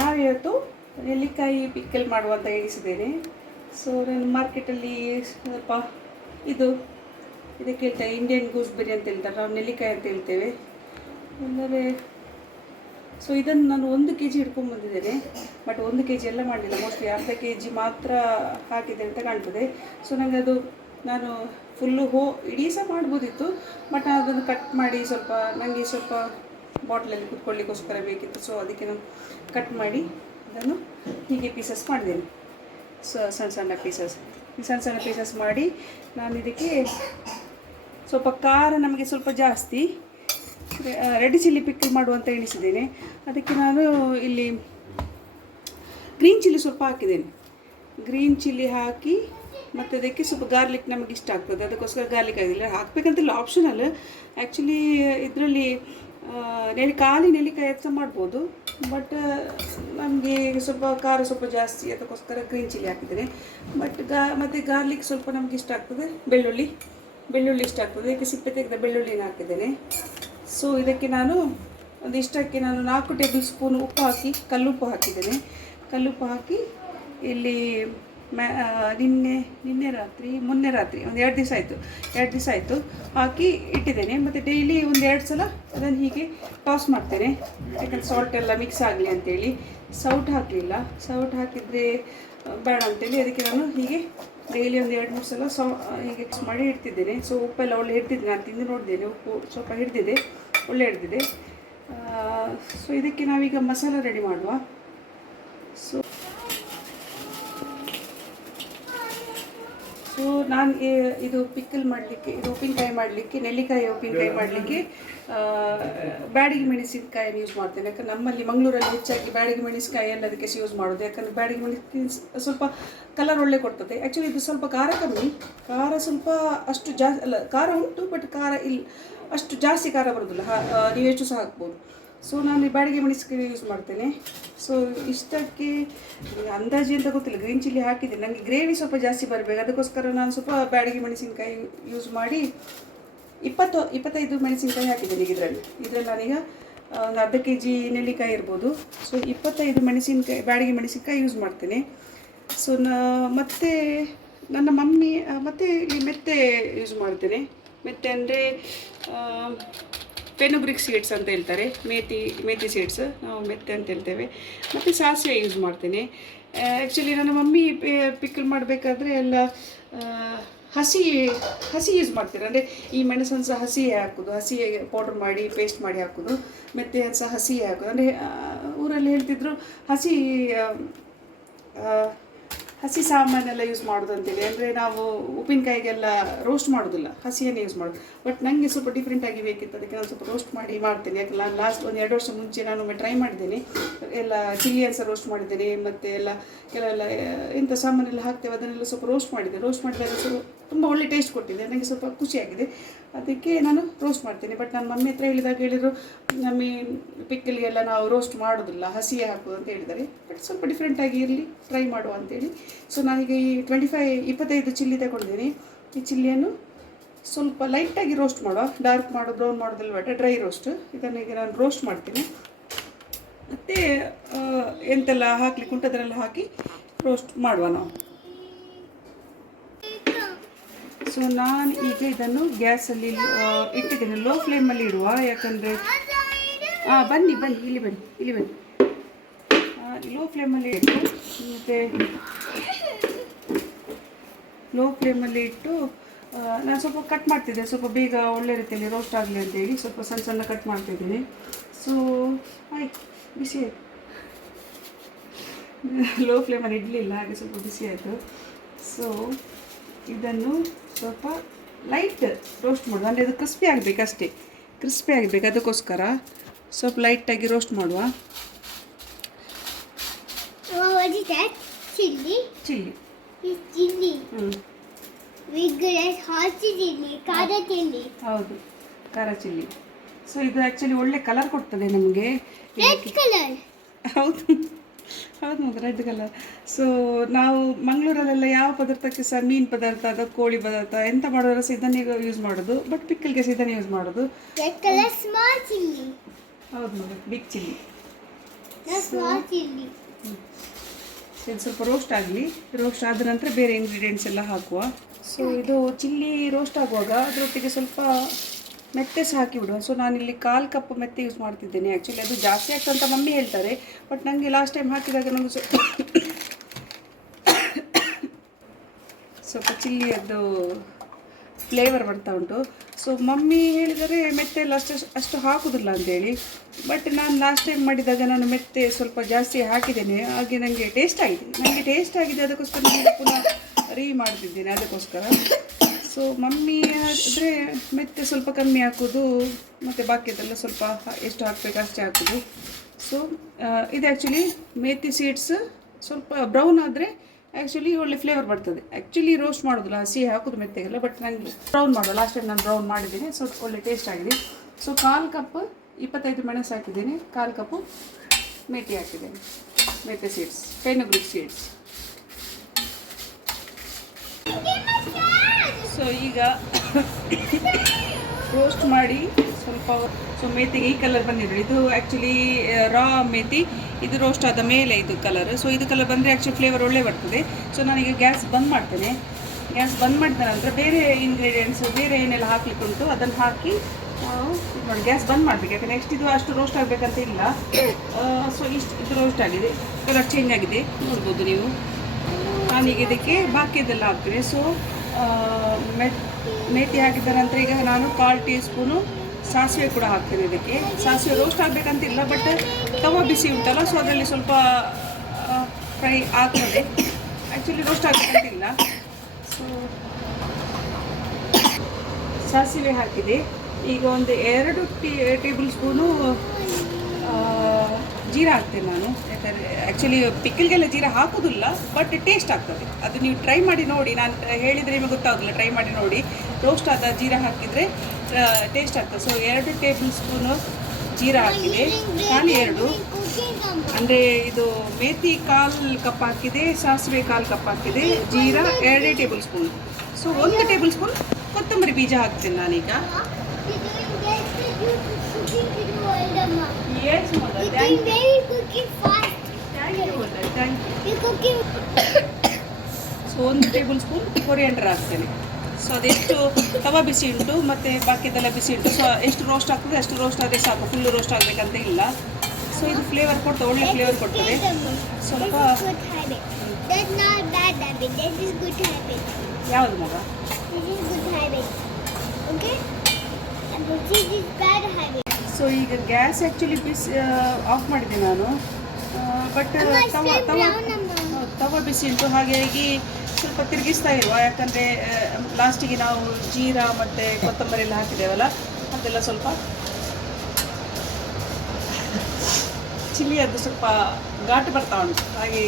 ನಾವಿವತ್ತು ನೆಲ್ಲಿಕಾಯಿ ಪಿಕ್ಕಲ್ ಮಾಡುವಂತ ಎಣಿಸಿದ್ದೇನೆ. ಸೊ ನಾನು ಮಾರ್ಕೆಟಲ್ಲಿ ಸ್ವಲ್ಪ ಇದಕ್ಕೆ ಹೇಳ್ತಾರೆ ಇಂಡಿಯನ್ ಗೂಸ್ಬೆರಿ ಅಂತ ಹೇಳ್ತಾರೆ, ನಾವು ನೆಲ್ಲಿಕಾಯಿ ಅಂತ ಹೇಳ್ತೇವೆ ಅಂದರೆ. ಸೊ ಇದನ್ನು ನಾನು 1 kg ಹಿಡ್ಕೊಂಡ್ಬಂದಿದ್ದೇನೆ, ಬಟ್ 1 kg ಎಲ್ಲ ಮಾಡಲಿಲ್ಲ, ಮೋಸ್ಟ್ಲಿ ಅರ್ಧ kg ಮಾತ್ರ ಹಾಕಿದೆ ಅಂತ ಕಾಣ್ತದೆ. ಸೊ ನನಗೆ ಅದು ನಾನು ಫುಲ್ಲು ಇಡೀ ಸಹ ಮಾಡ್ಬೋದಿತ್ತು, ಬಟ್ ಅದನ್ನು ಕಟ್ ಮಾಡಿ ನನಗೆ ಸ್ವಲ್ಪ ಬಾಟ್ಲಲ್ಲಿ ಕುತ್ಕೊಳ್ಳಿಕ್ಕೋಸ್ಕರ ಬೇಕಿತ್ತು. ಸೊ ಅದಕ್ಕೆ ನಾನು ಕಟ್ ಮಾಡಿ ಅದನ್ನು ಹೀಗೆ ಪೀಸಸ್ ಮಾಡಿದ್ದೇನೆ. ಸಣ್ಣ ಸಣ್ಣ ಪೀಸಸ್ ಮಾಡಿ ನಾನು ಇದಕ್ಕೆ ಸ್ವಲ್ಪ ಖಾರ ನಮಗೆ ಸ್ವಲ್ಪ ಜಾಸ್ತಿ ರೆಡ್ ಚಿಲ್ಲಿ ಪಿಕ್ಕಲ್ ಮಾಡುವಂತ ಎಣಿಸಿದ್ದೇನೆ. ಅದಕ್ಕೆ ನಾನು ಇಲ್ಲಿ ಗ್ರೀನ್ ಚಿಲ್ಲಿ ಸ್ವಲ್ಪ ಹಾಕಿದ್ದೇನೆ. ಗ್ರೀನ್ ಚಿಲ್ಲಿ ಹಾಕಿ ಮತ್ತು ಅದಕ್ಕೆ ಸ್ವಲ್ಪ ಗಾರ್ಲಿಕ್ ನಮಗೆ ಇಷ್ಟ ಆಗ್ತದೆ, ಅದಕ್ಕೋಸ್ಕರ ಗಾರ್ಲಿಕ್ ಆಗಿಲ್ಲ ಹಾಕಬೇಕಂತಿಲ್ಲ, ಆಪ್ಷನಲ್. ಆ್ಯಕ್ಚುಲಿ ಇದರಲ್ಲಿ ಖಾಲಿ ನೆಲ್ಲಿಕಾಯಿ ಸಹ ಮಾಡ್ಬೋದು, ಬಟ್ ನಮಗೆ ಸ್ವಲ್ಪ ಖಾರ ಸ್ವಲ್ಪ ಜಾಸ್ತಿ, ಅದಕ್ಕೋಸ್ಕರ ಗ್ರೀನ್ ಚಿಲ್ಲಿ ಹಾಕಿದ್ದೇನೆ. ಬಟ್ ಮತ್ತು ಗಾರ್ಲಿಕ್ ಸ್ವಲ್ಪ ನಮಗೆ ಇಷ್ಟ ಆಗ್ತದೆ, ಬೆಳ್ಳುಳ್ಳಿ ಇಷ್ಟ ಆಗ್ತದೆ, ಇದಕ್ಕೆ ಸಿಪ್ಪೆ ತೆಗೆದ ಬೆಳ್ಳುಳ್ಳಿನ ಹಾಕಿದ್ದೇನೆ. ಸೊ ಇದಕ್ಕೆ ನಾನು ಇಷ್ಟಕ್ಕೆ ನಾನು 4 ಟೇಬಲ್ ಸ್ಪೂನ್ ಉಪ್ಪು ಹಾಕಿ ಕಲ್ಲುಪ್ಪು ಹಾಕಿದ್ದೇನೆ. ಕಲ್ಲುಪ್ಪು ಹಾಕಿ ಇಲ್ಲಿ ಮೊನ್ನೆ ರಾತ್ರಿ ಒಂದು 2 ದಿವಸ ಆಯಿತು ಹಾಕಿ ಇಟ್ಟಿದ್ದೇನೆ. ಮತ್ತು ಡೈಲಿ 1-2 ಸಲ ಅದನ್ನು ಹೀಗೆ ಟಾಸ್ ಮಾಡ್ತೇನೆ, ಯಾಕಂದರೆ ಸಾಲ್ಟ್ ಎಲ್ಲ ಮಿಕ್ಸ್ ಆಗಲಿ ಅಂತೇಳಿ. ಸೌಟ್ ಹಾಕಲಿಲ್ಲ, ಸೌಟ್ ಹಾಕಿದರೆ ಬೇಡ ಅಂತೇಳಿ ಅದಕ್ಕೆ ನಾನು ಹೀಗೆ ಡೈಲಿ 1-2-3 ಸಲ ಹೀಗೆ ಮಿಕ್ಸ್ ಮಾಡಿ ಇಡ್ತಿದ್ದೇನೆ. ಸೊ ಉಪ್ಪೆಲ್ಲ ಒಳ್ಳೆ ಹಿಡ್ದಿದ್ದೆ, ನಾನು ತಿಂದು ನೋಡಿದ್ದೇನೆ, ಉಪ್ಪು ಸ್ವಲ್ಪ ಹಿಡ್ದಿದೆ, ಒಳ್ಳೆ ಹಿಡ್ದಿದೆ. ಸೊ ಇದಕ್ಕೆ ನಾವೀಗ ಮಸಾಲ ರೆಡಿ ಮಾಡುವ. ಸೊ ನಾನು ಇದು ಪಿಕ್ಕಲ್ ಮಾಡಲಿಕ್ಕೆ, ಇದು ಉಪ್ಪಿನಕಾಯಿ ಮಾಡಲಿಕ್ಕೆ, ನೆಲ್ಲಿಕಾಯಿ ಉಪ್ಪಿನಕಾಯಿ ಮಾಡಲಿಕ್ಕೆ ಬ್ಯಾಡಗಿ ಮೆಣಸಿನಕಾಯನ್ನು ಯೂಸ್ ಮಾಡ್ತೇನೆ. ಯಾಕಂದ್ರೆ ನಮ್ಮಲ್ಲಿ ಮಂಗಳೂರಲ್ಲಿ ಹೆಚ್ಚಾಗಿ ಬ್ಯಾಡಗಿ ಮೆಣಸಿನಕಾಯಿ ಎಲ್ಲ ಅದಕ್ಕೆ ಯೂಸ್ ಮಾಡೋದು, ಯಾಕಂದರೆ ಬ್ಯಾಡಗಿ ಮೆಣಸಿನಕಾಯಿ ಸ್ವಲ್ಪ ಕಲರ್ ಒಳ್ಳೆ ಕೊಡ್ತದೆ. ಆ್ಯಕ್ಚುಲಿ ಇದು ಸ್ವಲ್ಪ ಖಾರ ಕಮ್ಮಿ, ಖಾರ ಸ್ವಲ್ಪ ಅಷ್ಟು ಜಾಸ್ತಿ ಅಲ್ಲ, ಖಾರ ಉಂಟು ಬಟ್ ಖಾರ ಇಲ್ಲ, ಅಷ್ಟು ಜಾಸ್ತಿ ಖಾರ ಬರೋದಿಲ್ಲ, ನೀವು ಹೆಚ್ಚು ಸಹ ಹಾಕ್ಬೋದು. ಸೊ ನಾನು ಬ್ಯಾಡಗಿ ಮೆಣಸಿನಕಾಯಿ ಯೂಸ್ ಮಾಡ್ತೇನೆ. ಸೊ ಇಷ್ಟಕ್ಕೆ ಅಂದಾಜು ಅಂತ ಗೊತ್ತಿಲ್ಲ, ಗ್ರೀನ್ ಚಿಲ್ಲಿ ಹಾಕಿದ್ದೀನಿ, ನನಗೆ ಗ್ರೇವಿ ಸ್ವಲ್ಪ ಜಾಸ್ತಿ ಬರಬೇಕು, ಅದಕ್ಕೋಸ್ಕರ ನಾನು ಸ್ವಲ್ಪ ಬ್ಯಾಡಗಿ ಮೆಣಸಿನಕಾಯಿ ಯೂಸ್ ಮಾಡಿ 20-25 ಮೆಣಸಿನಕಾಯಿ ಹಾಕಿದ್ದೀನಿ ಇದರಲ್ಲಿ ನಾನೀಗ ಒಂದು ಅರ್ಧ kg ನೆಲ್ಲಿಕಾಯಿ ಇರ್ಬೋದು. ಸೊ 25 ಬ್ಯಾಡಗಿ ಮೆಣಸಿನಕಾಯಿ ಯೂಸ್ ಮಾಡ್ತೇನೆ. ಸೊ ಮತ್ತು ನನ್ನ ಮಮ್ಮಿ ಮತ್ತು ಈ ಮೆತ್ತೆ ಯೂಸ್ ಮಾಡ್ತೇನೆ. ಮೆತ್ತೆ ಅಂದರೆ ಫೆನುಗ್ರಿಕ್ ಸೀಡ್ಸ್ ಅಂತ ಹೇಳ್ತಾರೆ, ಮೇಥಿ ಸೀಡ್ಸ್ ನಾವು ಮೆತ್ತೆ ಅಂತ ಹೇಳ್ತೇವೆ. ಮತ್ತು ಸಾಸಿವೆ ಯೂಸ್ ಮಾಡ್ತೇನೆ. ಆ್ಯಕ್ಚುಲಿ ನನ್ನ ಮಮ್ಮಿ ಪಿಕ್ಕಲ್ ಮಾಡಬೇಕಾದ್ರೆ ಎಲ್ಲ ಹಸಿ ಯೂಸ್ ಮಾಡ್ತಾರೆ, ಅಂದರೆ ಈ ಮೆಣಸನ್ನು ಸಹ ಹಸಿಯೇ ಹಾಕೋದು, ಹಸಿಯೇ ಪೌಡ್ರ್ ಮಾಡಿ ಪೇಸ್ಟ್ ಮಾಡಿ ಹಾಕೋದು, ಮೆತ್ತೆಯನ್ನು ಸಹ ಹಸಿಯೇ ಹಾಕೋದು. ಅಂದರೆ ಊರಲ್ಲಿ ಹೇಳ್ತಿದ್ರು ಹಸಿ ಸಾಮಾನೆಲ್ಲ ಯೂಸ್ ಮಾಡೋದು ಅಂತೇಳಿ, ಅಂದರೆ ನಾವು ಉಪ್ಪಿನಕಾಯಿಗೆಲ್ಲ ರೋಸ್ಟ್ ಮಾಡೋದಿಲ್ಲ, ಹಸಿಯನ್ನೇ ಯೂಸ್ ಮಾಡೋದು. ಬಟ್ ನನಗೆ ಸ್ವಲ್ಪ ಡಿಫ್ರೆಂಟಾಗಿ ಬೇಕಿತ್ತು, ಅದಕ್ಕೆ ನಾನು ಸ್ವಲ್ಪ ರೋಸ್ಟ್ ಮಾಡಿ ಮಾಡ್ತೇನೆ. ಯಾಕೆ ನಾನು ಲಾಸ್ಟ್ 1-2 ವರ್ಷ ಮುಂಚೆ ನಾನು ಟ್ರೈ ಮಾಡಿದ್ದೇನೆ, ಎಲ್ಲ ಚಿಲ್ಲಿಯನ್ನು ಸಹ ರೋಸ್ಟ್ ಮಾಡಿದ್ದೇನೆ, ಮತ್ತು ಕೆಲವೆಲ್ಲ ಎಂಥ ಸಾಮಾನೆಲ್ಲ ಹಾಕ್ತೇವೆ ಅದನ್ನೆಲ್ಲ ಸ್ವಲ್ಪ ರೋಸ್ಟ್ ಮಾಡಿದಾಗ ಸ್ವಲ್ಪ ತುಂಬ ಒಳ್ಳೆ ಟೇಸ್ಟ್ ಕೊಟ್ಟಿದೆ, ನನಗೆ ಸ್ವಲ್ಪ ಖುಷಿಯಾಗಿದೆ, ಅದಕ್ಕೆ ನಾನು ರೋಸ್ಟ್ ಮಾಡ್ತೇನೆ. ಬಟ್ ನನ್ನ ಮಮ್ಮಿ ಹತ್ರ ಹೇಳಿದರು, ಮಮ್ಮಿ ಪಿಕ್ಕಲಿಗೆಲ್ಲ ನಾವು ರೋಸ್ಟ್ ಮಾಡೋದಿಲ್ಲ, ಹಸಿಯೇ ಹಾಕೋದು ಅಂತ ಹೇಳಿದ್ದಾರೆ. ಬಟ್ ಸ್ವಲ್ಪ ಡಿಫ್ರೆಂಟಾಗಿ ಇರಲಿ, ಟ್ರೈ ಮಾಡುವ ಅಂತೇಳಿ. ಸೊ ನಾನೀಗ ಈ 25 ಚಿಲ್ಲಿ ತಗೊಂಡಿದ್ದೀನಿ. ಈ ಚಿಲ್ಲಿಯನ್ನು ಸ್ವಲ್ಪ ಲೈಟಾಗಿ ರೋಸ್ಟ್ ಮಾಡುವ, ಡಾರ್ಕ್ ಬ್ರೌನ್ ಮಾಡೋದಿಲ್ಲ ಬೇಡ, ಡ್ರೈ ರೋಸ್ಟ್. ಇದನ್ನೀಗ ನಾನು ರೋಸ್ಟ್ ಮಾಡ್ತೀನಿ, ಮತ್ತು ಎಂತೆಲ್ಲ ಹಾಕಲಿಕ್ಕೆ ಉಂಟು ಅದನ್ನೆಲ್ಲ ಹಾಕಿ ರೋಸ್ಟ್ ಮಾಡುವ ನಾವು. ಸೊ ನಾನು ಈಗ ಇದನ್ನು ಗ್ಯಾಸಲ್ಲಿ ಇಟ್ಟಿದ್ದೇನೆ, ಲೋ ಫ್ಲೇಮಲ್ಲಿ ಇಡುವ, ಯಾಕಂದರೆ ಬನ್ನಿ ಇಲ್ಲಿ ಬನ್ನಿ ಲೋ ಫ್ಲೇಮಲ್ಲಿ ಇಟ್ಟು, ಮತ್ತು ಲೋ ಫ್ಲೇಮಲ್ಲಿ ಇಟ್ಟು ನಾನು ಸ್ವಲ್ಪ ಕಟ್ ಮಾಡ್ತಿದ್ದೆ, ಸ್ವಲ್ಪ ಬೇಗ ಒಳ್ಳೆ ರೀತಿಯಲ್ಲಿ ರೋಸ್ಟ್ ಆಗಲಿ ಅಂತೇಳಿ ಸ್ವಲ್ಪ ಸಣ್ಣ ಕಟ್ ಮಾಡ್ತಿದ್ದೀನಿ. ಸೊ ಆಯ್ತು, ಬಿಸಿ ಆಯಿತು, ಲೋ ಫ್ಲೇಮಲ್ಲಿ ಇಡಲಿಲ್ಲ, ಹಾಗೆ ಸ್ವಲ್ಪ ಬಿಸಿ ಆಯಿತು. ಸೊ ಇದನ್ನು ಸ್ವಲ್ಪ ಲೈಟ್ ರೋಸ್ಟ್ ಮಾಡೋದು, ಅಂದರೆ ಅದು ಕ್ರಿಸ್ಪಿ ಆಗಬೇಕು ಅಷ್ಟೇ, ಕ್ರಿಸ್ಪಿ ಆಗಬೇಕು, ಅದಕ್ಕೋಸ್ಕರ ಸ್ವಲ್ಪ ಲೈಟಾಗಿ ರೋಸ್ಟ್ ಮಾಡುವ. ಚಿಲ್ಲಿ ಹೌದು, ಖಾರ ಚಿಲ್ಲಿ. ಸೊ ಇದು ಆ್ಯಕ್ಚುಲಿ ಒಳ್ಳೆ ಕಲರ್ ಕೊಡ್ತದೆ ನಮಗೆ, ಹೌದು ಮತ್ತು ರೆಡ್ ಕಲರ್. ಸೊ ನಾವು ಮಂಗಳೂರಲ್ಲೆಲ್ಲ ಯಾವ ಪದಾರ್ಥಕ್ಕೆ ಸಹ ಮೀನು ಪದಾರ್ಥ ಅಥವಾ ಕೋಳಿ ಪದಾರ್ಥ ಎಂತ ಮಾಡೋರು ಸಹ ಇದನ್ನೇ ಯೂಸ್ ಮಾಡೋದು, ಬಟ್ ಪಿಕ್ಕಲ್ಗೆ ಸಹ ಇದನ್ನೇ ಯೂಸ್ ಮಾಡೋದು. ಹೌದು ಮಗ, ಬಿಗ್ ಚಿಲ್ಲಿ. ಇದು ಸ್ವಲ್ಪ ರೋಸ್ಟ್ ಆಗಲಿ. ರೋಸ್ಟ್ ಆದ ನಂತರ ಬೇರೆ ಇಂಗ್ರೀಡಿಯೆಂಟ್ಸ್ ಎಲ್ಲ ಹಾಕುವ. ಸೊ ಇದು ಚಿಲ್ಲಿ ರೋಸ್ಟ್ ಆಗುವಾಗ ಅದರೊಟ್ಟಿಗೆ ಸ್ವಲ್ಪ ಮೆತ್ತೆ ಸಹ ಹಾಕಿಬಿಡುವ. ಸೊ ನಾನಿಲ್ಲಿ 1/4 ಕಪ್ ಮೆತ್ತೆ ಯೂಸ್ ಮಾಡ್ತಿದ್ದೇನೆ. ಆ್ಯಕ್ಚುಲಿ ಅದು ಜಾಸ್ತಿ ಆಗ್ತಂತ ಮಮ್ಮಿ ಹೇಳ್ತಾರೆ, ಬಟ್ ನನಗೆ ಲಾಸ್ಟ್ ಟೈಮ್ ಹಾಕಿದಾಗ ನನಗೆ ಸ್ವಲ್ಪ ಚಿಲ್ಲಿಯದ್ದು ಫ್ಲೇವರ್ ಬರ್ತಾ ಉಂಟು. ಸೊ ಮಮ್ಮಿ ಹೇಳಿದರೆ ಮೆತ್ತೆ ಎಲ್ಲ ಅಷ್ಟು ಹಾಕೋದಿಲ್ಲ ಅಂತೇಳಿ, ಬಟ್ ನಾನು ಲಾಸ್ಟ್ ಟೈಮ್ ಮಾಡಿದಾಗ ನಾನು ಮೆತ್ತೆ ಸ್ವಲ್ಪ ಜಾಸ್ತಿ ಹಾಕಿದ್ದೇನೆ. ಹಾಗೆ ನನಗೆ ಟೇಸ್ಟ್ ಆಗಿದೆ. ಅದಕ್ಕೋಸ್ಕರ ನಾನು ಪುನಃ ಮಾಡ್ತಿದ್ದೇನೆ ಅದಕ್ಕೋಸ್ಕರ. ಸೊ ಮಮ್ಮಿ ಆದರೆ ಮೆತ್ತೆ ಸ್ವಲ್ಪ ಕಮ್ಮಿ ಹಾಕೋದು, ಮತ್ತು ಬಾಕಿಯದೆಲ್ಲ ಸ್ವಲ್ಪ ಎಷ್ಟು ಹಾಕಬೇಕು ಅಷ್ಟೇ ಹಾಕೋದು. ಸೊ ಇದು ಆ್ಯಕ್ಚುಲಿ ಮೇಥಿ ಸೀಡ್ಸ್ ಸ್ವಲ್ಪ ಬ್ರೌನ್ ಆದರೆ ಆ್ಯಕ್ಚುಲಿ ಒಳ್ಳೆ ಫ್ಲೇವರ್ ಬರ್ತದೆ. ಆ್ಯಕ್ಚುಲಿ ರೋಸ್ಟ್ ಮಾಡೋದಿಲ್ಲ, ಹಸಿ ಹಾಕೋದು ಮೆತ್ತೆಗೆಲ್ಲ, ಬಟ್ ನನಗೆ ಬ್ರೌನ್ ಮಾಡೋದು. ಲಾಸ್ಟ್ ಟೈಮ್ ನಾನು ಬ್ರೌನ್ ಮಾಡಿದ್ದೀನಿ. ಸೊ ಒಳ್ಳೆ ಟೇಸ್ಟ್ ಆಗಿದೆ. ಸೊ 1/4 ಕಪ್ 25 ಮೆಣಸು ಹಾಕಿದ್ದೀನಿ, 1/4 ಕಪ್ಪು ಮೇಥಿ ಹಾಕಿದ್ದೇನೆ, ಮೇಥಿ ಸೀಡ್ಸ್, ಫೆನುಗ್ರೀಕ್ ಸೀಡ್ಸ್. ಸೊ ಈಗ ರೋಸ್ಟ್ ಮಾಡಿ ಸ್ವಲ್ಪ, ಸೊ ಮೇಥಿಗೆ ಈ ಕಲರ್ ಬಂದಿದೆ. ಇದು ಆ್ಯಕ್ಚುಲಿ ರಾ ಮೇಥಿ, ಇದು ರೋಸ್ಟ್ ಆದ ಮೇಲೆ ಇದು ಕಲರ್. ಸೊ ಇದು ಕಲರ್ ಬಂದರೆ ಆ್ಯಕ್ಚುಲಿ ಫ್ಲೇವರ್ ಒಳ್ಳೆ ಬರ್ತದೆ. ಸೊ ನಾನೀಗ ಗ್ಯಾಸ್ ಬಂದ್ ಮಾಡ್ತೇನೆ. ಗ್ಯಾಸ್ ಬಂದ್ ಮಾಡಿದ ನಂತರ ಬೇರೆ ಇಂಗ್ರೀಡಿಯೆಂಟ್ಸ್ ಬೇರೆ ಏನೆಲ್ಲ ಹಾಕ್ಲಿಕ್ಕೆ ಉಂಟು ಅದನ್ನು ಹಾಕಿ ನೋಡಿ ಗ್ಯಾಸ್ ಬಂದ್ ಮಾಡಬೇಕು. ಯಾಕಂದರೆ ನೆಕ್ಸ್ಟ್ ಇದು ಅಷ್ಟು ರೋಸ್ಟ್ ಆಗಬೇಕಂತ ಇಲ್ಲ. ಸೊ ಇದು ರೋಸ್ಟ್ ಆಗಿದೆ, ಕಲರ್ ಚೇಂಜ್ ಆಗಿದೆ ನೋಡ್ಬೋದು ನೀವು. ನಾನೀಗ ಇದಕ್ಕೆ ಬಾಕಿಯದೆಲ್ಲ ಹಾಕ್ತೀನಿ. ಸೊ ಮೇಥಿ ಹಾಕಿದ ನಂತರ ಈಗ ನಾನು 1/4 ಟೀ ಸ್ಪೂನು ಸಾಸಿವೆ ಕೂಡ ಹಾಕ್ತೇನೆ ಇದಕ್ಕೆ. ಸಾಸಿವೆ ರೋಸ್ಟ್ ಆಗಬೇಕಂತಿಲ್ಲ, ಬಟ್ ತವ ಬಿಸಿ ಉಂಟಲ್ಲ, ಸೊ ಅದರಲ್ಲಿ ಸ್ವಲ್ಪ ಫ್ರೈ ಆಗ್ತದೆ. Actually roast ಆಗಬೇಕಂತಿಲ್ಲ. ಸೊ ಸಾಸಿವೆ ಹಾಕಿದೆ. ಈಗ ಒಂದು 2 ಟೇಬಲ್ ಸ್ಪೂನು ಜೀರಾ ಹಾಕ್ತೇನೆ ನಾನು. ಯಾಕಂದರೆ ಆ್ಯಕ್ಚುಲಿ ಪಿಕ್ಕಲ್ಗೆಲ್ಲ ಜೀರಾ ಹಾಕೋದಿಲ್ಲ, ಬಟ್ ಟೇಸ್ಟ್ ಆಗ್ತದೆ. ಅದು ನೀವು ಟ್ರೈ ಮಾಡಿ ನೋಡಿ. ನಾನು ಹೇಳಿದರೆ ನಿಮಗೆ ಗೊತ್ತಾಗೋದಿಲ್ಲ, ಟ್ರೈ ಮಾಡಿ ನೋಡಿ. ರೋಸ್ಟ್ ಆದ ಜೀರಾ ಹಾಕಿದರೆ ಟೇಸ್ಟ್ ಆಗ್ತದೆ. ಸೊ 2 ಟೇಬಲ್ ಸ್ಪೂನು ಜೀರಾ ಹಾಕಿದೆ, ಖಾಲಿ 2. ಅಂದರೆ ಇದು ಮೇಥಿ 1/4 ಕಪ್ ಹಾಕಿದೆ, ಸಾಸಿವೆ 1/4 ಕಪ್ ಹಾಕಿದೆ, jeera 2 table spoon. So 1 table spoon ಕೊತ್ತಂಬರಿ ಬೀಜ ಹಾಕ್ತೇನೆ ನಾನೀಗ. Yes, mother. Thank you. Very cooking fast. Thank you, mother. Thank you. You're cooking. So 1 table spoon coriander ಹಾಕ್ತೇನೆ. ಸೊ ಅದೆಷ್ಟು ತವ ಬಿಸಿ ಉಂಟು ಮತ್ತು ಬಾಕಿದೆಲ್ಲ ಬಿಸಿ ಉಂಟು. ಸೊ ಎಷ್ಟು ರೋಸ್ಟ್ ಆಗ್ತದೆ ಅಷ್ಟು ರೋಸ್ಟ್ ಆದರೆ ಸಾಕು, ಫುಲ್ಲು ರೋಸ್ಟ್ ಆಗಬೇಕಂತ ಇಲ್ಲ. ಸೊ ಇದು ಫ್ಲೇವರ್ ಕೊಡ್ತದೆ, ಒಳ್ಳೆ ಫ್ಲೇವರ್ ಕೊಡ್ತದೆ. ಸ್ವಲ್ಪ That's not bad habit. That is good habit. ಯಾವುದು ಮಗ? This is good habit. Okay? And this is bad habit. So ಈಗ ಗ್ಯಾಸ್ ಆ್ಯಕ್ಚುಲಿ ಆಫ್ ಮಾಡಿದೆ ನಾನು, ಬಟ್ ತವ ಬಿಸಿ ಉಂಟು. ಹಾಗಾಗಿ ಸ್ವಲ್ಪ ತಿರುಗಿಸ್ತಾ ಇರುವ, ಯಾಕಂದರೆ ಲಾಸ್ಟಿಗೆ ನಾವು ಜೀರಾ ಮತ್ತು ಕೊತ್ತಂಬರಿ ಎಲ್ಲ ಹಾಕಿದ್ದೇವಲ್ಲ, ಅದೆಲ್ಲ ಸ್ವಲ್ಪ ಚಿಲ್ಲಿ ಅದು ಸ್ವಲ್ಪ ಘಾಟು ಬರ್ತಾ ಉಂಟು. ಹಾಗೆ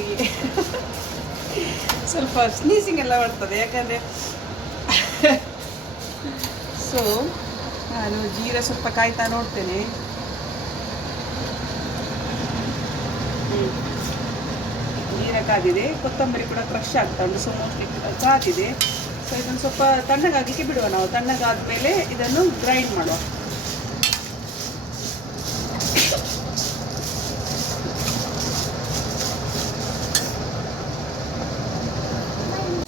ಸ್ವಲ್ಪ ಸ್ನೀಸಿಂಗ್ ಎಲ್ಲ ಬರ್ತದೆ, ಯಾಕಂದರೆ ಸೊ ನಾನು ಜೀರಾ ಸ್ವಲ್ಪ ಕಾಯ್ತಾ ನೋಡ್ತೇನೆ. ಜೀರಾ ಕಾದಿದೆ, ಕೊತ್ತಂಬರಿ ಕೂಡ ಕ್ರಶ್ ಆಗ್ತಾ ಉಂಟು. ಸೊ ಮೋಸ್ಟ್ಲಿ ಕಾದಿದೆ. ಸೊ ಇದನ್ನು ಸ್ವಲ್ಪ ತಣ್ಣಗಾಗಲಿಕ್ಕೆ ಬಿಡುವ ನಾವು. ತಣ್ಣಗಾದ ಮೇಲೆ ಇದನ್ನು ಗ್ರೈಂಡ್ ಮಾಡುವ.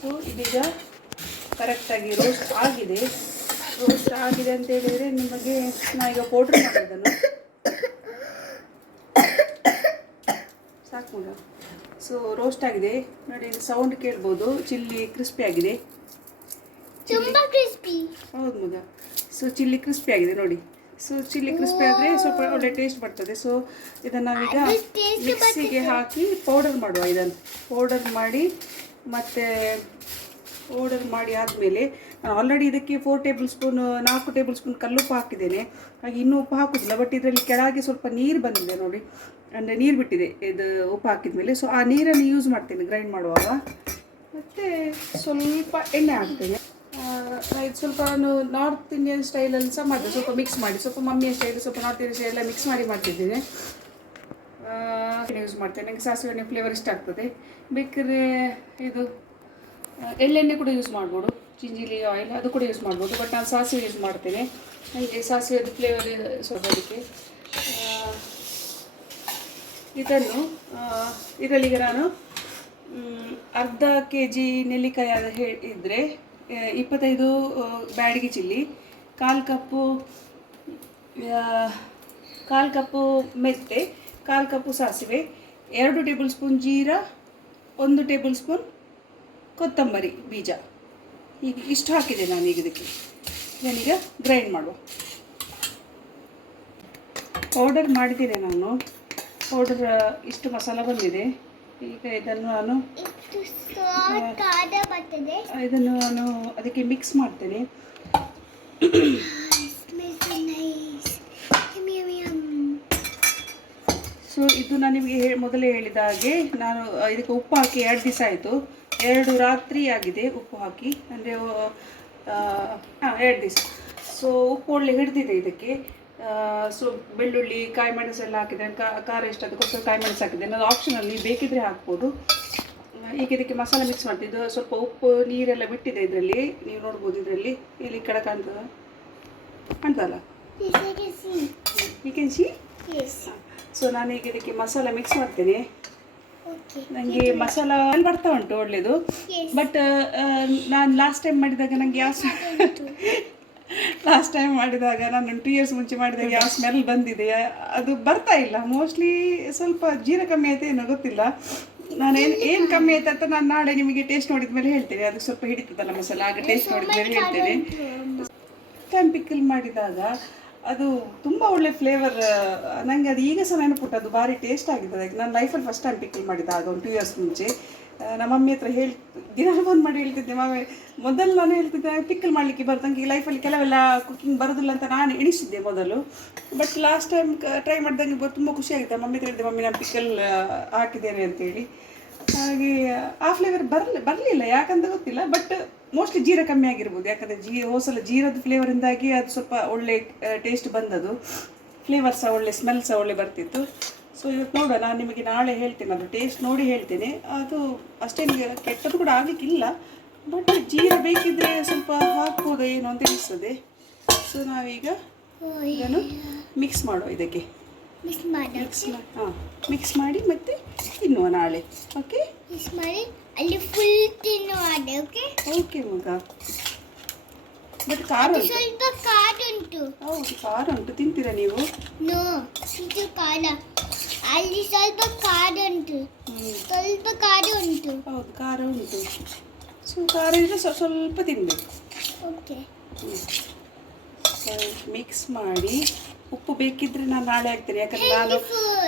ಸೊ ಇದೀಗ ಕರೆಕ್ಟಾಗಿ ರೋಸ್ಟ್ ಆಗಿದೆ ಅಂತ ಹೇಳಿದರೆ ನಿಮಗೆ ನಾನೀಗ ಪೌಡ್ರ್ ಮಾಡೋದನ್ನು ಸಾಕು. ಸೊ ರೋಸ್ಟ್ ಆಗಿದೆ ನೋಡಿ, ಸೌಂಡ್ ಕೇಳ್ಬೋದು. ಚಿಲ್ಲಿ ಕ್ರಿಸ್ಪಿ ಆಗಿದೆ, ತುಂಬಾ ಕ್ರಿಸ್ಪಿ. ಹೌದು ಮಗ. ಸೊ ಚಿಲ್ಲಿ ಕ್ರಿಸ್ಪಿ ಆಗಿದೆ ನೋಡಿ. ಸೊ ಚಿಲ್ಲಿ ಕ್ರಿಸ್ಪಿ ಆದರೆ ಸ್ವಲ್ಪ ಒಳ್ಳೆ ಟೇಸ್ಟ್ ಬರ್ತದೆ. ಸೊ ಇದನ್ನು ನಾವೀಗ ಮಿಕ್ಸಿಗೆ ಹಾಕಿ ಪೌಡರ್ ಮಾಡುವ. ಇದನ್ನು ಪೌಡರ್ ಮಾಡಿ ಮತ್ತು ಪೌಡರ್ ಮಾಡಿ ಆದಮೇಲೆ ನಾನು ಆಲ್ರೆಡಿ ಇದಕ್ಕೆ 4 ಟೇಬಲ್ ಸ್ಪೂನ್ 4 ಟೇಬಲ್ ಸ್ಪೂನ್ ಕಲ್ಲುಪ್ಪು ಹಾಕಿದ್ದೇನೆ. ಹಾಗೆ ಇನ್ನೂ ಉಪ್ಪು ಹಾಕೋದಿಲ್ಲ, ಬಟ್ ಇದರಲ್ಲಿ ಕೆಳಗೆ ಸ್ವಲ್ಪ ನೀರು ಬಂದಿದೆ ನೋಡಿ, ಅಂದರೆ ನೀರು ಬಿಟ್ಟಿದೆ ಇದು ಉಪ್ಪು ಹಾಕಿದ ಮೇಲೆ. ಸೊ ಆ ನೀರನ್ನು ಯೂಸ್ ಮಾಡ್ತೇನೆ ಗ್ರೈಂಡ್ ಮಾಡುವಾಗ. ಮತ್ತು ಸ್ವಲ್ಪ ಎಣ್ಣೆ ಹಾಕ್ತೇನೆ. ಇದು ಸ್ವಲ್ಪ ನಾನು ನಾರ್ತ್ ಇಂಡಿಯನ್ ಸ್ಟೈಲಲ್ಲಿ ಸಹ ಮಾಡಿದೆ, ಸ್ವಲ್ಪ ಮಿಕ್ಸ್ ಮಾಡಿ, ಸ್ವಲ್ಪ ಮಮ್ಮಿಯ ಸ್ಟೈಲ್, ಸ್ವಲ್ಪ ನಾರ್ತ್ ಇಂಡಿಯನ್ ಸ್ಟೈಲೆಲ್ಲ ಮಿಕ್ಸ್ ಮಾಡಿ ಮಾಡ್ತಿದ್ದೇನೆ. ಯೂಸ್ ಮಾಡ್ತೇನೆ, ನನಗೆ ಸಾಸಿವೆ ಎಣ್ಣೆ ಫ್ಲೇವರ್ ಇಷ್ಟ ಆಗ್ತದೆ. ಬೇಕಾದ್ರೆ ಇದು ಎಳ್ಳೆಣ್ಣೆ ಕೂಡ ಯೂಸ್ ಮಾಡ್ಬೋದು, ಜಿಂಜಿಲಿ ಆಯಿಲ್ ಅದು ಕೂಡ ಯೂಸ್ ಮಾಡ್ಬೋದು, ಬಟ್ ನಾನು ಸಾಸಿವೆ ಯೂಸ್ ಮಾಡ್ತೇನೆ. ನನಗೆ ಸಾಸಿವೆದು ಫ್ಲೇವರ್ ಸ್ವಲ್ಪ ಅದಕ್ಕೆ. ಇದನ್ನು ಇದರಲ್ಲಿಗೆ ನಾನು ಅರ್ಧ ಕೆ ಜಿ ನೆಲ್ಲಿಕಾಯಿ ಇದ್ದರೆ 25 ಬ್ಯಾಡಗಿ ಚಿಲ್ಲಿ, ಕಾಲು ಕಪ್ಪು ಮೆಂತೆ, ಕಾಲು ಕಪ್ಪು ಸಾಸಿವೆ, 2 table spoon jeera, 1 table spoon ಕೊತ್ತಂಬರಿ ಬೀಜ, ಈಗ ಇಷ್ಟು ಹಾಕಿದೆ ನಾನು. ಈಗ ಇದಕ್ಕೆ ನಾನೀಗ ಗ್ರೈಂಡ್ ಮಾಡುವ. ಪೌಡರ್ ಮಾಡಿದ್ದೇನೆ ನಾನು. ಪೌಡರ್ ಇಷ್ಟು ಮಸಾಲ ಬಂದಿದೆ. ಈಗ ಇದನ್ನು ನಾನು ಅದಕ್ಕೆ ಮಿಕ್ಸ್ ಮಾಡ್ತೇನೆ. ಸೊ ಇದು ನಾನು ನಿಮಗೆ ಮೊದಲೇ ಹೇಳಿದ ಹಾಗೆ ನಾನು ಇದಕ್ಕೆ ಉಪ್ಪು ಹಾಕಿ 2 ದಿವಸ ಆಯಿತು. 2 ರಾತ್ರಿ ಆಗಿದೆ ಉಪ್ಪು ಹಾಕಿ, ಅಂದರೆ 2 ದಿವಸ. ಸೊ ಉಪ್ಪು ಒಳ್ಳೆ ಹಿಡಿದಿದೆ ಇದಕ್ಕೆ. ಸೊ ಬೆಳ್ಳುಳ್ಳಿ, ಕಾಯಿ ಮೆಣಸು ಎಲ್ಲ ಹಾಕಿದೆ. ಖಾರ ಎಷ್ಟು ಅದಕ್ಕೋಸ್ಕರ ಕಾಯಿ ಮೆಣಸು ಹಾಕಿದೆ. ನಾನು ಆಪ್ಷನಲ್ಲಿ ಬೇಕಿದ್ರೆ ಹಾಕ್ಬೋದು. ಈಗ ಇದಕ್ಕೆ ಮಸಾಲೆ ಮಿಕ್ಸ್ ಮಾಡ್ತಿದ್ದು. ಸ್ವಲ್ಪ ಉಪ್ಪು ನೀರೆಲ್ಲ ಬಿಟ್ಟಿದೆ ಇದರಲ್ಲಿ, ನೀವು ನೋಡ್ಬೋದು. ಇದರಲ್ಲಿ ಇಲ್ಲಿ ಕಡೆ ಕಾಣ್ತದಲ್ಲ, ಯು ಕ್ಯಾನ್ ಸಿ. ಸೊ ನಾನೀಗ ಇದಕ್ಕೆ ಮಸಾಲ ಮಿಕ್ಸ್ ಮಾಡ್ತೇನೆ. ನನಗೆ ಮಸಾಲ ಬರ್ತಾ ಉಂಟು ಒಳ್ಳೆಯದು. ಬಟ್ ನಾನು ಲಾಸ್ಟ್ ಟೈಮ್ ಮಾಡಿದಾಗ ನನಗೆ ನಾನು 2 ಇಯರ್ಸ್ ಮುಂಚೆ ಮಾಡಿದಾಗ ಯಾವ ಸ್ಮೆಲ್ ಬಂದಿದೆ ಅದು ಬರ್ತಾ ಇಲ್ಲ. ಮೋಸ್ಟ್ಲಿ ಸ್ವಲ್ಪ ಜೀರ ಕಮ್ಮಿ ಆಯ್ತು ಏನೋ ಗೊತ್ತಿಲ್ಲ. ನಾನು ಏನು ಕಮ್ಮಿ ಆಯ್ತು ಅಂತ ನಾನು ನಾಳೆ ನಿಮಗೆ ಟೇಸ್ಟ್ ನೋಡಿದ ಮೇಲೆ ಹೇಳ್ತೇನೆ. ಅದು ಸ್ವಲ್ಪ ಹಿಡಿತದಲ್ಲ ಮಸಾಲ, ಆಗ ಟೇಸ್ಟ್ ನೋಡಿದ ಮೇಲೆ ಹೇಳ್ತೇನೆ. ಟೈಮ್ ಪಿಕ್ಕಲ್ ಮಾಡಿದಾಗ ಅದು ತುಂಬ ಒಳ್ಳೆ ಫ್ಲೇವರ್. ನನಗೆ ಅದು ಈಗ ಸಹ ನೆನಪುಟ್ಟು, ಅದು ಭಾರಿ ಟೇಸ್ಟ್ ಆಗಿರ್ತದೆ. ನಾನು ಲೈಫಲ್ಲಿ ಫಸ್ಟ್ ಟೈಮ್ ಪಿಕ್ಕಲ್ ಮಾಡಿದಾಗ ಒಂದು 2 ಇಯರ್ಸ್ ಮುಂಚೆ ನಮ್ಮ ಮಮ್ಮಿ ಹತ್ರ ದಿನ ಫೋನ್ ಮಾಡಿ ಹೇಳ್ತಿದ್ದೆ. ಮಮ್ಮಿ ಮೊದಲು ನಾನು ಹೇಳ್ತಿದ್ದೆ ಪಿಕ್ಕಲ್ ಮಾಡಲಿಕ್ಕೆ ಬರ್ತಂಗೆ, ಈ ಲೈಫಲ್ಲಿ ಕೆಲವೆಲ್ಲ ಕುಕಿಂಗ್ ಬರೋದಿಲ್ಲ ಅಂತ ನಾನು ಎಣಿಸಿದ್ದೆ ಮೊದಲು. ಬಟ್ ಲಾಸ್ಟ್ ಟೈಮ್ ಟ್ರೈ ಮಾಡಿದಂಗೆ ತುಂಬ ಖುಷಿಯಾಗಿತ್ತು. ಮಮ್ಮಿ ಹತ್ರ ಹೇಳಿದೆ, ಮಮ್ಮಿ ನಾನು ಪಿಕ್ಕಲ್ ಹಾಕಿದ್ದೇನೆ ಅಂತೇಳಿ. ಹಾಗೆ ಆ ಫ್ಲೇವರ್ ಬರಲಿಲ್ಲ, ಯಾಕಂತ ಗೊತ್ತಿಲ್ಲ. ಬಟ್ ಮೋಸ್ಟ್ಲಿ ಜೀರ ಕಮ್ಮಿ ಆಗಿರ್ಬೋದು. ಯಾಕಂದರೆ ಹೋಸಲ ಜೀರದ ಫ್ಲೇವರಿಂದಾಗಿ ಅದು ಸ್ವಲ್ಪ ಒಳ್ಳೆ ಟೇಸ್ಟ್ ಬಂದದು. ಫ್ಲೇವರ್ ಸಹ ಒಳ್ಳೆ, ಸ್ಮೆಲ್ ಸಹ ಒಳ್ಳೆ ಬರ್ತಿತ್ತು. ಸೊ ಇವತ್ತು ನೋಡುವ, ನಾನು ನಿಮಗೆ ನಾಳೆ ಹೇಳ್ತೇನೆ, ಅದು ಟೇಸ್ಟ್ ನೋಡಿ ಹೇಳ್ತೇನೆ. ಅದು ಅಷ್ಟೇನು ಕೆಟ್ಟದ್ದು ಕೂಡ ಆಗಲಿಕ್ಕಿಲ್ಲ. ಬಟ್ ಜೀರ ಬೇಕಿದ್ರೆ ಸ್ವಲ್ಪ ಹಾಕ್ಬೋದು ಏನು ಅಂತ ಅನಿಸ್ತದೆ. ಸೊ ನಾವೀಗ ಇದನ್ನು ಮಿಕ್ಸ್ ಮಾಡುವ. ಇದಕ್ಕೆ ಮಿಕ್ಸ್ ಮಾಡಿ ಮತ್ತೆ ತಿನ್ನುವ ನಾಳೆ. ಓಕೆ, ಮಿಕ್ಸ್ ಮಾಡಿ ಅಲ್ಲಿ ಫುಲ್ ತಿನ್ನುವ. ಓಕೆ ಮಗ. ಬಟ್ ಖಾರ ಸ್ವಲ್ಪ ಖಾರ ಉಂಟು. ಹೌದು, ಖಾರ ಉಂಟು. ತಿಂತೀರಾ ನೀವು? ನೋ, ಇದು ಖಾರ. ಅಲ್ಲಿ ಸ್ವಲ್ಪ ಖಾರ ಉಂಟು. ಸ್ವಲ್ಪ ಖಾರ ಉಂಟು. ಹೌದು, ಖಾರ ಉಂಟು. ಸೊ ಖಾರ ಇದ್ರೆ ಸ್ವಲ್ಪ ತಿನ್ನಬೇಕು. ಓಕೆ, ಮಿಕ್ಸ್ ಮಾಡಿ ಉಪ್ಪು ಬೇಕಿದ್ರೆ ನಾನು ನಾಳೆ ಹಾಕ್ತೇನೆ. ಯಾಕಂದ್ರೆ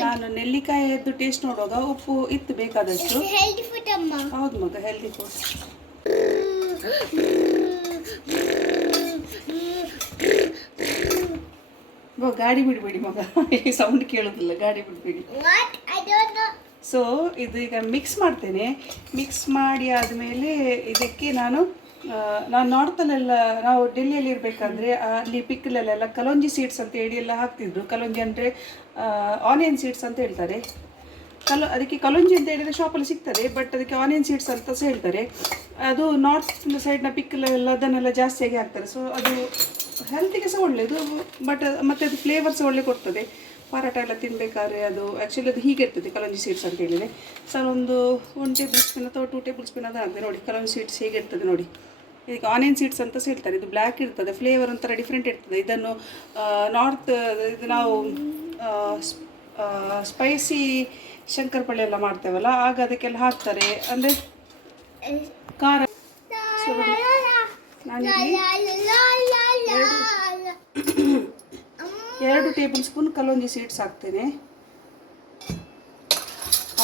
ನಾನು ನೆಲ್ಲಿಕಾಯಿಯದ್ದು ಟೇಸ್ಟ್ ನೋಡುವಾಗ ಉಪ್ಪು ಇತ್ತು ಬೇಕಾದಷ್ಟು. ಹೆಲ್ದಿ ಫುಡ್ ಅಮ್ಮ. ಹೌದು ಮಗ, ಹೆಲ್ದಿ ಫುಡ್. ಗಾಡಿ ಬಿಡಬೇಡಿ ಮಗ, ಸೌಂಡ್ ಕೇಳೋದಿಲ್ಲ, ಗಾಡಿ ಬಿಡಬೇಡಿ. ಸೊ ಇದು ಈಗ ಮಿಕ್ಸ್ ಮಾಡ್ತೇನೆ. ಮಿಕ್ಸ್ ಮಾಡಿ ಆದಮೇಲೆ ಇದಕ್ಕೆ ನಾನು ನಾರ್ತಲ್ಲೆಲ್ಲ, ನಾವು ಡೆಲ್ಲಿಯಲ್ಲಿ ಇರಬೇಕಾದ್ರೆ ಅಲ್ಲಿ ಪಿಕ್ಕಲಲ್ಲೆಲ್ಲ ಕಲೋಂಜಿ ಸೀಡ್ಸ್ ಅಂತ ಹೇಳಿ ಎಲ್ಲ ಹಾಕ್ತಿದ್ರು. ಕಲೋಂಜಿ ಅಂದರೆ ಆನಿಯನ್ ಸೀಡ್ಸ್ ಅಂತ ಹೇಳ್ತಾರೆ. ಅದಕ್ಕೆ ಕಲೋಂಜಿ ಅಂತ ಹೇಳಿದರೆ ಶಾಪಲ್ಲಿ ಸಿಗ್ತದೆ. ಬಟ್ ಅದಕ್ಕೆ ಆನಿಯನ್ ಸೀಡ್ಸ್ ಅಂತ ಸಹ ಹೇಳ್ತಾರೆ. ಅದು ನಾರ್ತ್ ಸೈಡ್ನ ಪಿಕ್ಕಲೆಲ್ಲ ಅದನ್ನೆಲ್ಲ ಜಾಸ್ತಿಯಾಗಿ ಹಾಕ್ತಾರೆ. ಸೊ ಅದು ಹೆಲ್ತಿಗೆ ಸಹ ಒಳ್ಳೆಯದು. ಬಟ್ ಮತ್ತು ಅದು ಫ್ಲೇವರ್ಸ್ ಒಳ್ಳೆ ಕೊಡ್ತದೆ. ಪರಾಟ ಎಲ್ಲ ತಿನ್ನಬೇಕಾದ್ರೆ ಅದು ಆ್ಯಕ್ಚುಲಿ ಅದು ಹೀಗೆ ಇರ್ತದೆ ಕಲೋಂಜಿ ಸೀಡ್ಸ್ ಅಂತ ಹೇಳಿದರೆ. ಸರ್ ಒಂದು 1 ಟೇಬಲ್ ಸ್ಪೂನ್ ಅಥವಾ 2 ಟೇಬಲ್ ಸ್ಪೂನ್ ಅದು ಹಾಕ್ತದೆ ನೋಡಿ. ಕಲೋಂಜಿ ಸೀಡ್ಸ್ ಹೇಗಿರ್ತದೆ ನೋಡಿ. ಇದಕ್ಕೆ ಆನಿಯನ್ ಸೀಡ್ಸ್ ಅಂತ ಹೇಳ್ತಾರೆ. ಇದು ಬ್ಲ್ಯಾಕ್ ಇರ್ತದೆ, ಫ್ಲೇವರ್ ಒಂಥರ ಡಿಫ್ರೆಂಟ್ ಇರ್ತದೆ. ಇದನ್ನು ನಾರ್ತ್ ಇದು ನಾವು ಸ್ಪೈಸಿ ಶಂಕರಪಳ್ಳಿ ಎಲ್ಲ ಮಾಡ್ತೇವಲ್ಲ, ಆಗ ಅದಕ್ಕೆಲ್ಲ ಹಾಕ್ತಾರೆ. ಅಂದರೆ ಖಾರ. ಸೊ ನಾನಿಲ್ಲಿ 2 ಟೇಬಲ್ ಸ್ಪೂನ್ ಕಲೋಂಜಿ ಸೀಡ್ಸ್ ಹಾಕ್ತೇನೆ.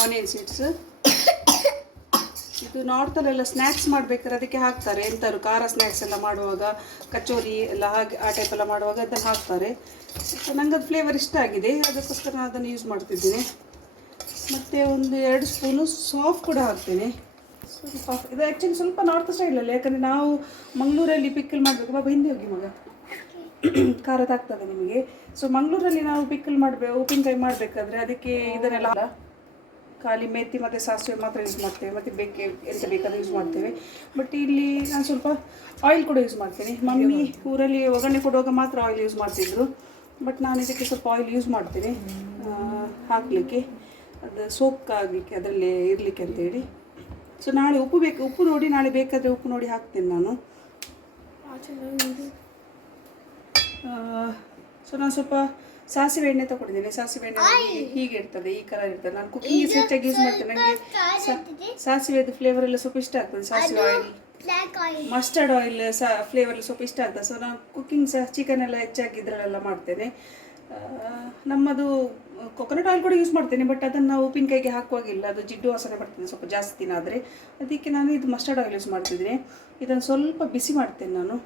ಆನಿಯನ್ ಸೀಡ್ಸ್ ಇದು ನಾರ್ತಲ್ಲೆಲ್ಲ ಸ್ನ್ಯಾಕ್ಸ್ ಮಾಡಬೇಕಾದ್ರೆ ಅದಕ್ಕೆ ಹಾಕ್ತಾರೆ. ಎಂಥವ್ರು ಖಾರ ಸ್ನ್ಯಾಕ್ಸ್ ಎಲ್ಲ ಮಾಡುವಾಗ, ಕಚೋರಿ ಎಲ್ಲ ಹಾಗೆ ಆ ಟೈಪ್ ಎಲ್ಲ ಮಾಡುವಾಗ ಅದನ್ನು ಹಾಕ್ತಾರೆ. ಸೊ ನಂಗೆ ಅದು ಫ್ಲೇವರ್ ಇಷ್ಟ ಆಗಿದೆ, ಅದಕ್ಕೋಸ್ಕರ ನಾನು ಅದನ್ನು ಯೂಸ್ ಮಾಡ್ತಿದ್ದೀನಿ. ಮತ್ತು ಒಂದು 2 ಸ್ಪೂನು ಸಾಫ್ ಕೂಡ ಹಾಕ್ತೇನೆ. ಸ್ವಲ್ಪ ಇದು ಆ್ಯಕ್ಚುಲಿ ಸ್ವಲ್ಪ ನಾರ್ತ್ ಸ್ಟೈಲಲ್ಲಿ, ಯಾಕಂದರೆ ನಾವು ಮಂಗಳೂರಲ್ಲಿ ಪಿಕ್ಕಲ್ ಮಾಡಬೇಕು. ಬಾಬಾ ಹಿಂದೆ ಹೋಗಿ ಮಗ, ಖಾರದಾಗ್ತದೆ ನಿಮಗೆ. ಸೊ ಮಂಗಳೂರಲ್ಲಿ ನಾವು ಪಿಕ್ಕಲ್ ಉಪ್ಪಿನಕಾಯಿ ಮಾಡಬೇಕಾದ್ರೆ ಅದಕ್ಕೆ ಇದನ್ನೆಲ್ಲ ಖಾಲಿ ಮೆಥಿ ಮತ್ತು ಸಾಸಿವೆ ಮಾತ್ರ ಯೂಸ್ ಮಾಡ್ತೇವೆ. ಮತ್ತು ಎಂತ ಬೇಕಾದ್ರೆ ಯೂಸ್ ಮಾಡ್ತೇವೆ. ಬಟ್ ಇಲ್ಲಿ ನಾನು ಸ್ವಲ್ಪ ಆಯಿಲ್ ಕೂಡ ಯೂಸ್ ಮಾಡ್ತೇನೆ. ಮಮ್ಮಿ ಊರಲ್ಲಿ ಒಗ್ಗರಣೆ ಕೊಡುವಾಗ ಮಾತ್ರ ಆಯಿಲ್ ಯೂಸ್ ಮಾಡ್ತಿದ್ರು. ಬಟ್ ನಾನು ಇದಕ್ಕೆ ಸ್ವಲ್ಪ ಆಯಿಲ್ ಯೂಸ್ ಮಾಡ್ತೇನೆ ಹಾಕಲಿಕ್ಕೆ. ಅದು ಸೋಕ್ ಆಗಲಿಕ್ಕೆ ಅದರಲ್ಲೇ ಇರಲಿಕ್ಕೆ ಅಂತೇಳಿ. ಸೊ ನಾಳೆ ಉಪ್ಪು ನೋಡಿ ನಾಳೆ ಬೇಕಾದರೆ ಉಪ್ಪು ನೋಡಿ ಹಾಕ್ತೇನೆ ನಾನು. ಸೊ ನಾನು ಸ್ವಲ್ಪ ಸಾಸಿವೆ ಎಣ್ಣೆ ತಗೊಂಡಿದ್ದೇನೆ. ಸಾಸಿವೆ ಎಣ್ಣೆ ಹೀಗೆ ಇರ್ತದೆ, ಈ ಕಲರ್ ಇರ್ತದೆ. ನಾನು ಕುಕ್ಕಿಂಗ್ ಹೆಚ್ಚಾಗಿ ಯೂಸ್ ಮಾಡ್ತೇನೆ. ನನಗೆ ಸಾಸಿವೆದು ಫ್ಲೇವರ್ ಎಲ್ಲ ಸ್ವಲ್ಪ ಇಷ್ಟ ಆಗ್ತದೆ. ಸಾಸಿವೆ ಆಯಿಲ್, ಮಸ್ಟರ್ಡ್ ಆಯಿಲ್ ಫ್ಲೇವರ್ ಎಲ್ಲ ಸ್ವಲ್ಪ ಇಷ್ಟ ಆಗ್ತದೆ. ಸೊ ನಾನು ಕುಕ್ಕಿಂಗ್ ಸಹ ಚಿಕನ್ ಎಲ್ಲ ಹೆಚ್ಚಾಗಿ ಇದರಲ್ಲೆಲ್ಲ ಮಾಡ್ತೇನೆ. ನಮ್ಮದು ಕೊಕೊನಟ್ ಆಯಿಲ್ ಕೂಡ ಯೂಸ್ ಮಾಡ್ತೇನೆ, ಬಟ್ ಅದನ್ನು ನಾವು ಉಪ್ಪಿನಕಾಯಿಗೆ ಹಾಕುವಾಗಿಲ್ಲ, ಅದು ಜಿಡ್ಡು ವಾಸನೆ ಬರ್ತದೆ ಸ್ವಲ್ಪ ಜಾಸ್ತಿ ದಿನ ಆದರೆ. ಅದಕ್ಕೆ ನಾನು ಇದು ಮಸ್ಟರ್ಡ್ ಆಯಿಲ್ ಯೂಸ್ ಮಾಡ್ತಿದ್ದೀನಿ. ಇದನ್ನು ಸ್ವಲ್ಪ ಬಿಸಿ ಮಾಡ್ತೇನೆ ನಾನು.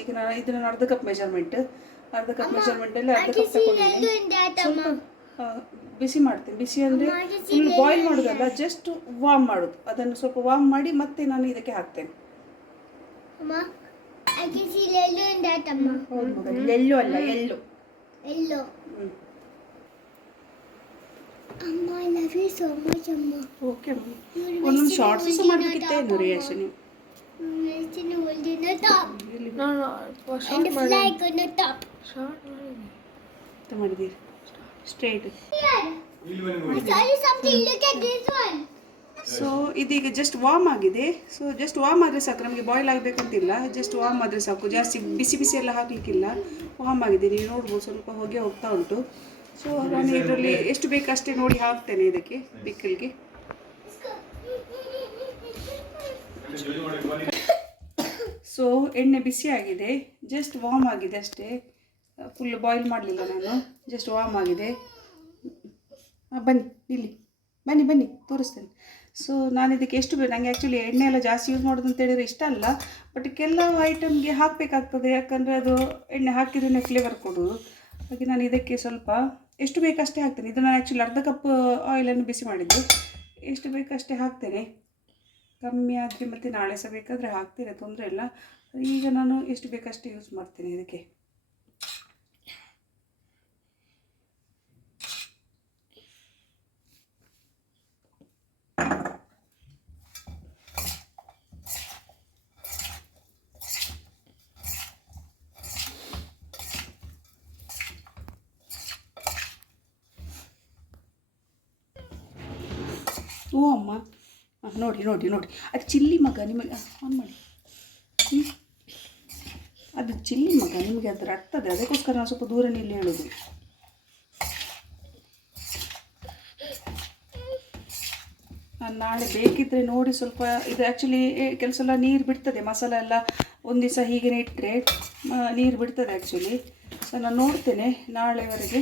ಈಗ ನಾನು ಇದನ್ನು ಅರ್ಧ ಕಪ್ ಮೆಜರ್ಮೆಂಟಲ್ಲಿ ಅರ್ಧ ಕಪ್ ತಗೊಂಡಿದ್ದೀನಿ. ಸ್ವಲ್ಪ ಬಿಸಿ ಮಾಡ್ತೇನೆ. ಬಿಸಿ ಅಂದರೆ ಫುಲ್ ಬಾಯ್ಲ್ ಮಾಡೋದಲ್ಲ, ಜಸ್ಟ್ ವಾರ್ಮ್ ಮಾಡೋದು. ಅದನ್ನು ಸ್ವಲ್ಪ ವಾರ್ಮ್ ಮಾಡಿ ಮತ್ತೆ ನಾನು ಇದಕ್ಕೆ ಹಾಕ್ತೇನೆ. ಹೌದು ಮಗ, ಎಳ್ಳು ಅಲ್ಲ, ಎಳ್ಳು. ಓಕೆ, ಒಂದೊಂದು ಶಾರ್ಟ್ಸ್ ಸಹ ಮಾಡಬೇಕಿತ್ತೆ ಏನು ರಿಯಾಕ್ಷನ್? ಮಾಡಿದ್ದೀರಿ ಸ್ಟ್ರೈಟ್. ಸೊ ಇದೀಗ ಜಸ್ಟ್ ವಾರ್ಮ್ ಆಗಿದೆ. ಸೊ ಜಸ್ಟ್ ವಾರ್ಮ್ ಆದರೆ ಸಾಕು, ನಮಗೆ ಬಾಯ್ಲ್ ಆಗಬೇಕಂತಿಲ್ಲ. ಜಸ್ಟ್ ವಾರ್ಮ್ ಆದರೆ ಸಾಕು, ಜಾಸ್ತಿ ಬಿಸಿ ಬಿಸಿ ಎಲ್ಲ ಹಾಕಲಿಕ್ಕಿಲ್ಲ. ವಾರ್ಮ್ ಆಗಿದೆ, ನೀವು ನೋಡ್ಬೋದು ಸ್ವಲ್ಪ ಹೊಗೆ ಹೋಗ್ತಾ ಉಂಟು. ಸೊ ನಾನು ಇದರಲ್ಲಿ ಎಷ್ಟು ಬೇಕಷ್ಟೇ ನೋಡಿ ಹಾಕ್ತೇನೆ ಇದಕ್ಕೆ ಪಿಕ್ಕಲ್ಗೆ. ಸೊ ಎಣ್ಣೆ ಬಿಸಿ ಆಗಿದೆ, ಜಸ್ಟ್ ವಾರ್ಮ್ ಆಗಿದೆ ಅಷ್ಟೇ, ಫುಲ್ ಬಾಯ್ಲ್ ಮಾಡಲಿಲ್ಲ ನಾನು, ಜಸ್ಟ್ ವಾರ್ಮ್ ಆಗಿದೆ. ಬನ್ನಿ ಇಲ್ಲಿ, ಬನ್ನಿ ತೋರಿಸ್ತೇನೆ. ಸೊ ನಾನು ಇದಕ್ಕೆ ಎಷ್ಟು ಬೇಕು, ನನಗೆ ಆ್ಯಕ್ಚುಲಿ ಎಣ್ಣೆ ಎಲ್ಲ ಜಾಸ್ತಿ ಯೂಸ್ ಮಾಡೋದು ಅಂತ ಹೇಳಿದರೆ ಇಷ್ಟ ಅಲ್ಲ, ಬಟ್ ಕೆಲವು ಐಟಮ್ಗೆ ಹಾಕಬೇಕಾಗ್ತದೆ, ಯಾಕಂದರೆ ಅದು ಎಣ್ಣೆ ಹಾಕಿದ್ರೆ ಫ್ಲೇವರ್ ಕೊಡೋದು. ಹಾಗೆ ನಾನು ಇದಕ್ಕೆ ಸ್ವಲ್ಪ ಎಷ್ಟು ಬೇಕಷ್ಟೇ ಹಾಕ್ತೇನೆ. ಇದು ನಾನು ಆ್ಯಕ್ಚುಲಿ ಅರ್ಧ ಕಪ್ ಆಯಿಲನ್ನು ಬಿಸಿ ಮಾಡಿದ್ದು, ಎಷ್ಟು ಬೇಕಷ್ಟೇ ಹಾಕ್ತೇನೆ. ಕಮ್ಮಿ ಆದರೆ ಮತ್ತು ನಾಳೆ ಸಹ ಬೇಕಾದರೆ ಹಾಕ್ತೇನೆ, ತೊಂದರೆ ಇಲ್ಲ. ಈಗ ನಾನು ಎಷ್ಟು ಬೇಕಷ್ಟೇ ಯೂಸ್ ಮಾಡ್ತೇನೆ ಇದಕ್ಕೆ. ಓ ಅಮ್ಮ, ನೋಡಿ ಅದು ಚಿಲ್ಲಿ ಮಗ, ನಿಮಗೆ ಆನ್ ಮಾಡಿ. ಅದು ಚಿಲ್ಲಿ ಮಗ, ನಿಮಗೆ ಅದು ರಟ್ತದೆ, ಅದಕ್ಕೋಸ್ಕರ ನಾನು ಸ್ವಲ್ಪ ದೂರ ನಿಲ್ಲಿ ಹೇಳೋದು. ನಾನು ನಾಳೆ ಬೇಕಿದ್ದರೆ ನೋಡಿ ಸ್ವಲ್ಪ, ಇದು ಆ್ಯಕ್ಚುಲಿ ಕೆಲಸ ಎಲ್ಲ ನೀರು ಬಿಡ್ತದೆ, ಮಸಾಲೆ ಎಲ್ಲ ಒಂದು ದಿವಸ ಹೀಗೆ ಇಟ್ಟರೆ ನೀರು ಬಿಡ್ತದೆ ಆ್ಯಕ್ಚುಲಿ. ಸೊ ನಾನು ನೋಡ್ತೇನೆ ನಾಳೆವರೆಗೆ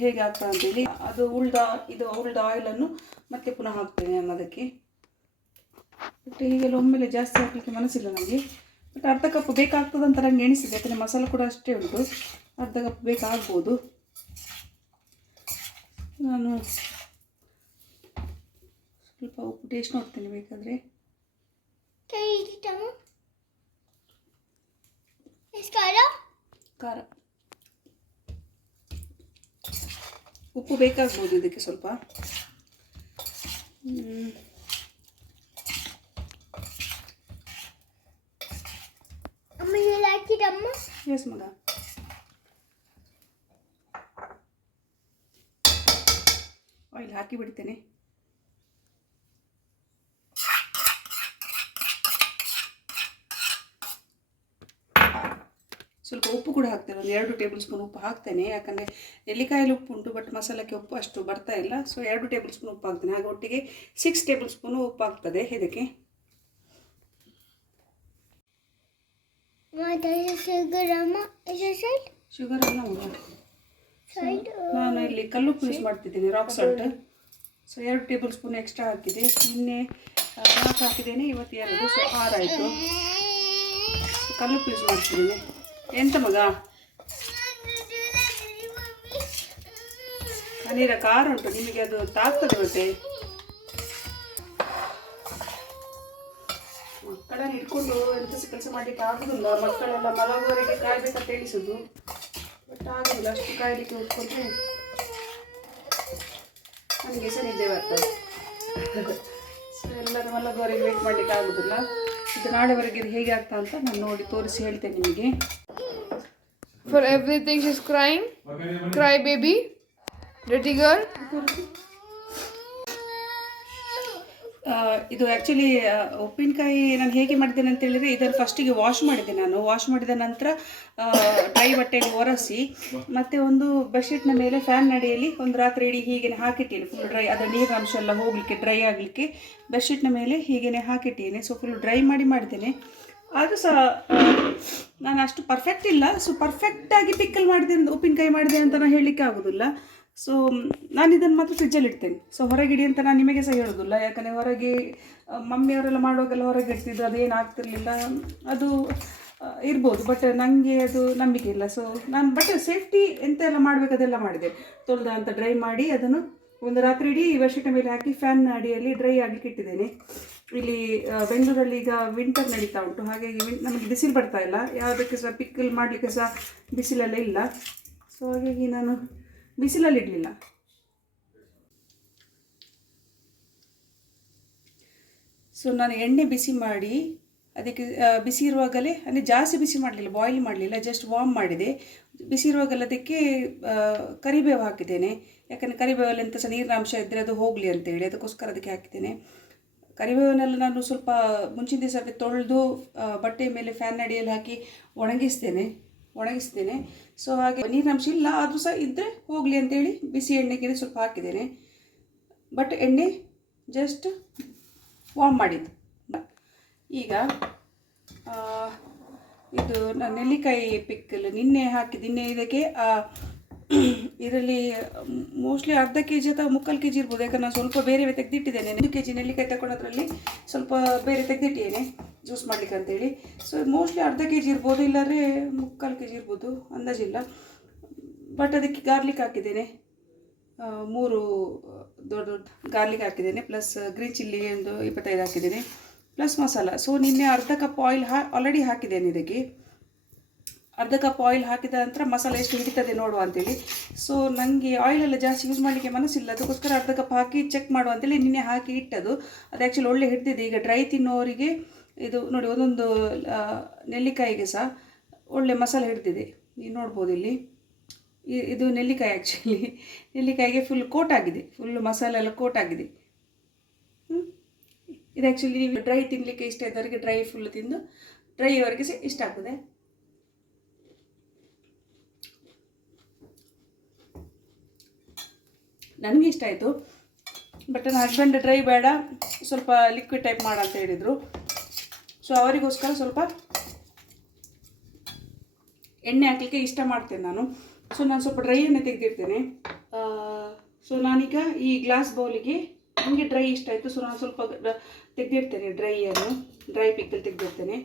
ಹೇಗೆ ಆಗ್ತದೆ ಅಂತೇಳಿ. ಅದು ಉಳ್ದ ಆಯಿಲನ್ನು ಮತ್ತೆ ಪುನಃ ಹಾಕ್ತೇನೆ ನಾನು ಅದಕ್ಕೆ. ಬಟ್ ಹೀಗೆಲ್ಲ ಒಮ್ಮೆಲೆ ಜಾಸ್ತಿ ಹಾಕಲಿಕ್ಕೆ ಮನಸ್ಸಿಲ್ಲ ನನಗೆ, ಬಟ್ ಅರ್ಧ ಕಪ್ ಬೇಕಾಗ್ತದೆ ಅಂತ ನನಗೆ ಎಣಿಸಿದೆ. ಯಾಕಂದರೆ ಮಸಾಲೆ ಕೂಡ ಅಷ್ಟೇ ಉಂಟು, ಅರ್ಧ ಕಪ್ ಬೇಕಾಗ್ಬೋದು. ನಾನು ಸ್ವಲ್ಪ ಉಪ್ಪು ಟೇಸ್ಟ್ ನೋಡ್ತೇನೆ ಬೇಕಾದರೆ. ಖಾರ ಉಪ್ಪು ಬೇಕಾಗ್ಬೋದು ಇದಕ್ಕೆ ಸ್ವಲ್ಪ. ಎಸ್ ಮಗ, ಆಯಿಲ್ ಹಾಕಿ ಬಿಡ್ತೇನೆ. ಸ್ವಲ್ಪ ಉಪ್ಪು ಕೂಡ ಹಾಕ್ತೇನೆ, ಒಂದು 2 ಟೇಬಲ್ ಸ್ಪೂನ್ ಉಪ್ಪು ಹಾಕ್ತೇನೆ. ಯಾಕಂದರೆ ನೆಲ್ಲಿಕಾಯಲ್ಲಿ ಉಪ್ಪು ಉಂಟು, ಬಟ್ ಮಸಾಲಕ್ಕೆ ಉಪ್ಪು ಅಷ್ಟು ಬರ್ತಾ ಇಲ್ಲ. ಸೊ 2 ಟೇಬಲ್ ಸ್ಪೂನ್ ಉಪ್ಪು ಹಾಕ್ತೇನೆ. ಹಾಗೆ ಒಟ್ಟಿಗೆ 6 ಟೇಬಲ್ ಸ್ಪೂನು ಉಪ್ಪು ಆಗ್ತದೆ ಇದಕ್ಕೆ. ಶುಗರ್ ಅಲ್ಲ ಮಗ, ನಾನು ಇಲ್ಲಿ ಕಲ್ಲುಪ್ಪು ಯೂಸ್ ಮಾಡ್ತಿದ್ದೇನೆ, rock salt. So 2 table spoon extra ಹಾಕಿದೆ. ನಿನ್ನೆ 4 ಹಾಕಿದ್ದೇನೆ, ಇವತ್ತು 2, ಸೊ 6 ಆಯಿತು. ಕಲ್ಲುಪ್ಪು ಯೂಸ್ ಮಾಡ್ತಿದ್ದೇನೆ. ಎಂತ ಮಗ, ನೀರ ಖಾರ ಉಂಟು, ನಿಮಗೆ ಅದು ತಾಗ್ತದೆ. ಮತ್ತೆ ಮಕ್ಕಳನ್ನು ಇಟ್ಕೊಂಡು ಎಂತ ಕೆಲಸ ಮಾಡಲಿಕ್ಕೆ ಆಗುದಿಲ್ಲ. ಮಕ್ಕಳೆಲ್ಲ ಮಲಗುವವರೆಗೆ ಕಾಯ್ಬೇಕಂತ ಹೇಳಿಸುದು, ಬಟ್ ಆಗುದಿಲ್ಲ. ಅಷ್ಟು ಕಾಯಲಿಕ್ಕೆ ಹೋಗ್ಕೊಂಡ್ರೆ ನನಗೆ ಸಹ ನಿದ್ದೆ ಬರ್ತದೆ. ಸೊ ಎಲ್ಲರೂ ಮಲಗುವವರೆಗೆ ವೇಟ್ ಮಾಡಲಿಕ್ಕೆ ಆಗುದಿಲ್ಲ. ಇದು ನಾಳೆವರೆಗೆ ಇದು ಹೇಗೆ ಆಗ್ತಾ ಅಂತ ನಾನು ನೋಡಿ ತೋರಿಸಿ ಹೇಳ್ತೇನೆ ನಿಮಗೆ. For everything she's crying. Cry baby. Dirty girl. ಇದು ಆ್ಯಕ್ಚುಲಿ ಉಪ್ಪಿನಕಾಯಿ ನಾನು ಹೇಗೆ ಮಾಡಿದ್ದೇನೆ ಅಂತ ಹೇಳಿದರೆ ಇದನ್ನು ಫಸ್ಟಿಗೆ ವಾಶ್ ಮಾಡಿದ್ದೆ. ನಾನು ವಾಶ್ ಮಾಡಿದ ನಂತರ ಡ್ರೈ ಬಟ್ಟೆಯಲ್ಲಿ ಒರೆಸಿ ಮತ್ತು ಒಂದು ಬೆಡ್ಶೀಟ್ನ ಮೇಲೆ ಫ್ಯಾನ್ ಅಡಿಯಲ್ಲಿ ಒಂದು ರಾತ್ರಿ ಇಡೀ ಹೀಗೆ ಹಾಕಿಟ್ಟೇನೆ ಫುಲ್ ಡ್ರೈ, ಅದರ ನೀರಿನ ಅಂಶ ಎಲ್ಲ ಹೋಗಲಿಕ್ಕೆ ಡ್ರೈ ಆಗಲಿಕ್ಕೆ ಬೆಡ್ಶೀಟ್ನ ಮೇಲೆ ಹೀಗೆ ಹಾಕಿಟ್ಟೇನೆ. ಸೊ ಫುಲ್ ಡ್ರೈ ಮಾಡಿದ್ದೇನೆ. ಆದರೂ ಸಹ ನಾನು ಅಷ್ಟು ಪರ್ಫೆಕ್ಟ್ ಇಲ್ಲ. ಸೊ ಪರ್ಫೆಕ್ಟಾಗಿ ಪಿಕ್ಕಲ್ ಮಾಡಿದೆ ಉಪ್ಪಿನಕಾಯಿ ಮಾಡಿದೆ ಅಂತ ನಾನು ಹೇಳಲಿಕ್ಕೆ ಆಗೋದಿಲ್ಲ. ಸೊ ನಾನು ಇದನ್ನು ಮಾತ್ರ ಫ್ರಿಜ್ಜಲ್ಲಿ ಇಡ್ತೇನೆ. ಸೊ ಹೊರಗಿಡಿ ಅಂತ ನಾನು ನಿಮಗೆ ಸಹ ಹೇಳೋದಿಲ್ಲ, ಯಾಕಂದರೆ ಹೊರಗೆ ಮಮ್ಮಿಯವರೆಲ್ಲ ಮಾಡುವಾಗೆಲ್ಲ ಹೊರಗೆ ಇಡ್ತಿದ್ರು, ಅದೇನು ಆಗ್ತಿರ್ಲಿಲ್ಲ. ಅದು ಇರ್ಬೋದು, ಬಟ್ ನನಗೆ ಅದು ನಂಬಿಕೆ ಇಲ್ಲ. ಸೊ ನಾನು ಬಟ್ ಸೇಫ್ಟಿ ಎಂತೆಲ್ಲ ಮಾಡಬೇಕು ಅದೆಲ್ಲ ಮಾಡಿದೆ. ತೊಳೆದ ಅಂತ ಡ್ರೈ ಮಾಡಿ ಅದನ್ನು ಒಂದು ರಾತ್ರಿ ಇಡೀ ಬೆಡ್ಶೀಟ್ನ ಮೇಲೆ ಹಾಕಿ ಫ್ಯಾನ್ ಅಡಿಯಲ್ಲಿ ಡ್ರೈ ಆಗಲಿಕ್ಕೆ ಇಟ್ಟಿದ್ದೇನೆ. ಇಲ್ಲಿ ಬೆಂಗಳೂರಲ್ಲಿ ಈಗ ವಿಂಟರ್ ನಡೀತಾ ಉಂಟು, ಹಾಗಾಗಿ ನಮಗೆ ಬಿಸಿಲು ಬರ್ತಾ ಇಲ್ಲ, ಯಾವುದಕ್ಕೆ ಸಹ ಪಿಕ್ಕಲ್ ಮಾಡಲಿಕ್ಕೆ ಸಹ ಬಿಸಿಲೆಲ್ಲ ಇಲ್ಲ. ಸೊ ಹಾಗಾಗಿ ನಾನು ಬಿಸಿಲಲ್ಲಿ ಇಡಲಿಲ್ಲ. ಸೊ ನಾನು ಎಣ್ಣೆ ಬಿಸಿ ಮಾಡಿ ಅದಕ್ಕೆ ಬಿಸಿ ಇರುವಾಗಲೇ, ಅಂದರೆ ಜಾಸ್ತಿ ಬಿಸಿ ಮಾಡಲಿಲ್ಲ, ಬಾಯ್ಲ್ ಮಾಡಲಿಲ್ಲ, ಜಸ್ಟ್ ವಾರ್ಮ್ ಮಾಡಿದೆ. ಬಿಸಿ ಇರುವಾಗಲೇ ಅದಕ್ಕೆ ಕರಿಬೇವು ಹಾಕಿದ್ದೇನೆ. ಯಾಕಂದರೆ ಕರಿಬೇವಲ್ಲಿ ಎಂಥ ಸಹ ನೀರಿನ ಅಂಶ ಇದ್ದರೆ ಅದು ಹೋಗಲಿ ಅಂತೇಳಿ ಅದಕ್ಕೋಸ್ಕರ ಅದಕ್ಕೆ ಹಾಕಿದ್ದೇನೆ. ಕರಿಬೇವನ್ನೆಲ್ಲ ನಾನು ಸ್ವಲ್ಪ ಮುಂಚಿನ ದಿವಸ ತೊಳೆದು ಬಟ್ಟೆ ಮೇಲೆ ಫ್ಯಾನ್ ಅಡಿಯಲ್ಲಿ ಹಾಕಿ ಒಣಗಿಸ್ತೇನೆ. ಸೊ ಹಾಗೆ ನೀರಿನಂಶ ಇಲ್ಲ, ಆದರೂ ಸಹ ಇದ್ದರೆ ಹೋಗಲಿ ಅಂತೇಳಿ ಬಿಸಿ ಎಣ್ಣೆಗೆ ಸ್ವಲ್ಪ ಹಾಕಿದ್ದೇನೆ. ಬಟ್ ಎಣ್ಣೆ ಜಸ್ಟ್ ವಾರ್ಮ್ ಮಾಡಿದ್ದು. ಈಗ ಇದು ನಾನು ನೆಲ್ಲಿಕಾಯಿ ಪಿಕ್ಕಲ್ ನಿನ್ನೆ ಹಾಕಿದ್ದು. ನಿನ್ನೆ ಇದಕ್ಕೆ ಇದರಲ್ಲಿ ಮೋಸ್ಟ್ಲಿ ಅರ್ಧ kg ಅಥವಾ 3/4 kg ಇರ್ಬೋದು, ಯಾಕಂದ್ರೆ ನಾನು ಸ್ವಲ್ಪ ಬೇರೆ ತೆಗೆದಿಟ್ಟಿದ್ದೇನೆ. 1 kg ನೆಲ್ಲಿಕಾಯಿ ತಗೊಳ್ಳೋದ್ರಲ್ಲಿ ಸ್ವಲ್ಪ ಬೇರೆ ತೆಗೆದಿಟ್ಟಿದ್ದೇನೆ ಜ್ಯೂಸ್ ಮಾಡಲಿಕ್ಕೆ ಅಂತೇಳಿ. ಸೊ ಮೋಸ್ಟ್ಲಿ ಅರ್ಧ kg ಇರ್ಬೋದು, ಇಲ್ಲಾಂದರೆ 3/4 kg ಇರ್ಬೋದು, ಅಂದಾಜಿಲ್ಲ. ಬಟ್ ಅದಕ್ಕೆ ಗಾರ್ಲಿಕ್ ಹಾಕಿದ್ದೇನೆ, 3 ದೊಡ್ಡ ಗಾರ್ಲಿಕ್ ಹಾಕಿದ್ದೇನೆ, ಪ್ಲಸ್ ಗ್ರೀನ್ ಚಿಲ್ಲಿ ಒಂದು 25 ಹಾಕಿದ್ದೇನೆ, ಪ್ಲಸ್ ಮಸಾಲ. ಸೊ ನಿನ್ನೆ ಅರ್ಧ ಕಪ್ ಆಯಿಲ್ ಆಲ್ರೆಡಿ ಹಾಕಿದ್ದೇನೆ. ಇದಕ್ಕೆ ಅರ್ಧ ಕಪ್ ಆಯಿಲ್ ಹಾಕಿದ ನಂತರ ಮಸಾಲೆ ಎಷ್ಟು ಹಿಡಿತದೆ ನೋಡುವ ಅಂತೇಳಿ. ಸೊ ನನಗೆ ಆಯಿಲೆಲ್ಲ ಜಾಸ್ತಿ ಯೂಸ್ ಮಾಡಲಿಕ್ಕೆ ಮನಸ್ಸಿಲ್ಲ, ಅದಕ್ಕೋಸ್ಕರ ಅರ್ಧ ಕಪ್ ಹಾಕಿ ಚೆಕ್ ಮಾಡುವ ಅಂತೇಳಿ ನಿನ್ನೆ ಹಾಕಿ ಇಟ್ಟದು. ಅದು ಆ್ಯಕ್ಚುಲಿ ಒಳ್ಳೆ ಹಿಡಿದಿದೆ. ಈಗ ಡ್ರೈ ತಿನ್ನೋರಿಗೆ ಇದು ನೋಡಿ, ಒಂದೊಂದು ನೆಲ್ಲಿಕಾಯಿಗೆ ಸಹ ಒಳ್ಳೆ ಮಸಾಲೆ ಹಿಡಿದಿದೆ, ನೀವು ನೋಡ್ಬೋದು ಇಲ್ಲಿ. ಇದು ನೆಲ್ಲಿಕಾಯಿ ಆ್ಯಕ್ಚುಲಿ ನೆಲ್ಲಿಕಾಯಿಗೆ ಫುಲ್ ಕೋಟ್ ಆಗಿದೆ, ಫುಲ್ ಮಸಾಲೆ ಎಲ್ಲ ಕೋಟ್ ಆಗಿದೆ. ಇದು ಆ್ಯಕ್ಚುಲಿ ನೀವು ಡ್ರೈ ತಿನ್ನಲಿಕ್ಕೆ ಇಷ್ಟ ಇದ್ದವರಿಗೆ ಡ್ರೈ ಫುಲ್ ತಿಂದು ಡ್ರೈ ಅವರಿಗೆ ಸಹ ಇಷ್ಟ ಆಗ್ತದೆ. ನನಗೆ ಇಷ್ಟ ಆಯಿತು. ಬಟ್ ನನ್ನ ಹಸ್ಬೆಂಡ್ ಡ್ರೈ ಬೇಡ, ಸ್ವಲ್ಪ ಲಿಕ್ವಿಡ್ ಟೈಪ್ ಮಾಡ ಅಂತ ಹೇಳಿದರು. ಸೊ ಅವರಿಗೋಸ್ಕರ ಸ್ವಲ್ಪ ಎಣ್ಣೆ ಹಾಕಲಿಕ್ಕೆ ಇಷ್ಟ ಮಾಡ್ತೇನೆ ನಾನು. ಸೊ ನಾನು ಸ್ವಲ್ಪ ಡ್ರೈ ಎಣ್ಣೆ ತೆಗೆದಿರ್ತೇನೆ. ಸೊ ನಾನೀಗ ಈ ಗ್ಲಾಸ್ ಬೌಲಿಗೆ ನನಗೆ ಡ್ರೈ ಇಷ್ಟ ಆಯಿತು. ಸೊ ನಾನು ಸ್ವಲ್ಪ ತೆಗೆದಿರ್ತೇನೆ ಡ್ರೈ ಪಿಕ್ಕಲ್ ತೆಗೆದಿರ್ತೇನೆ.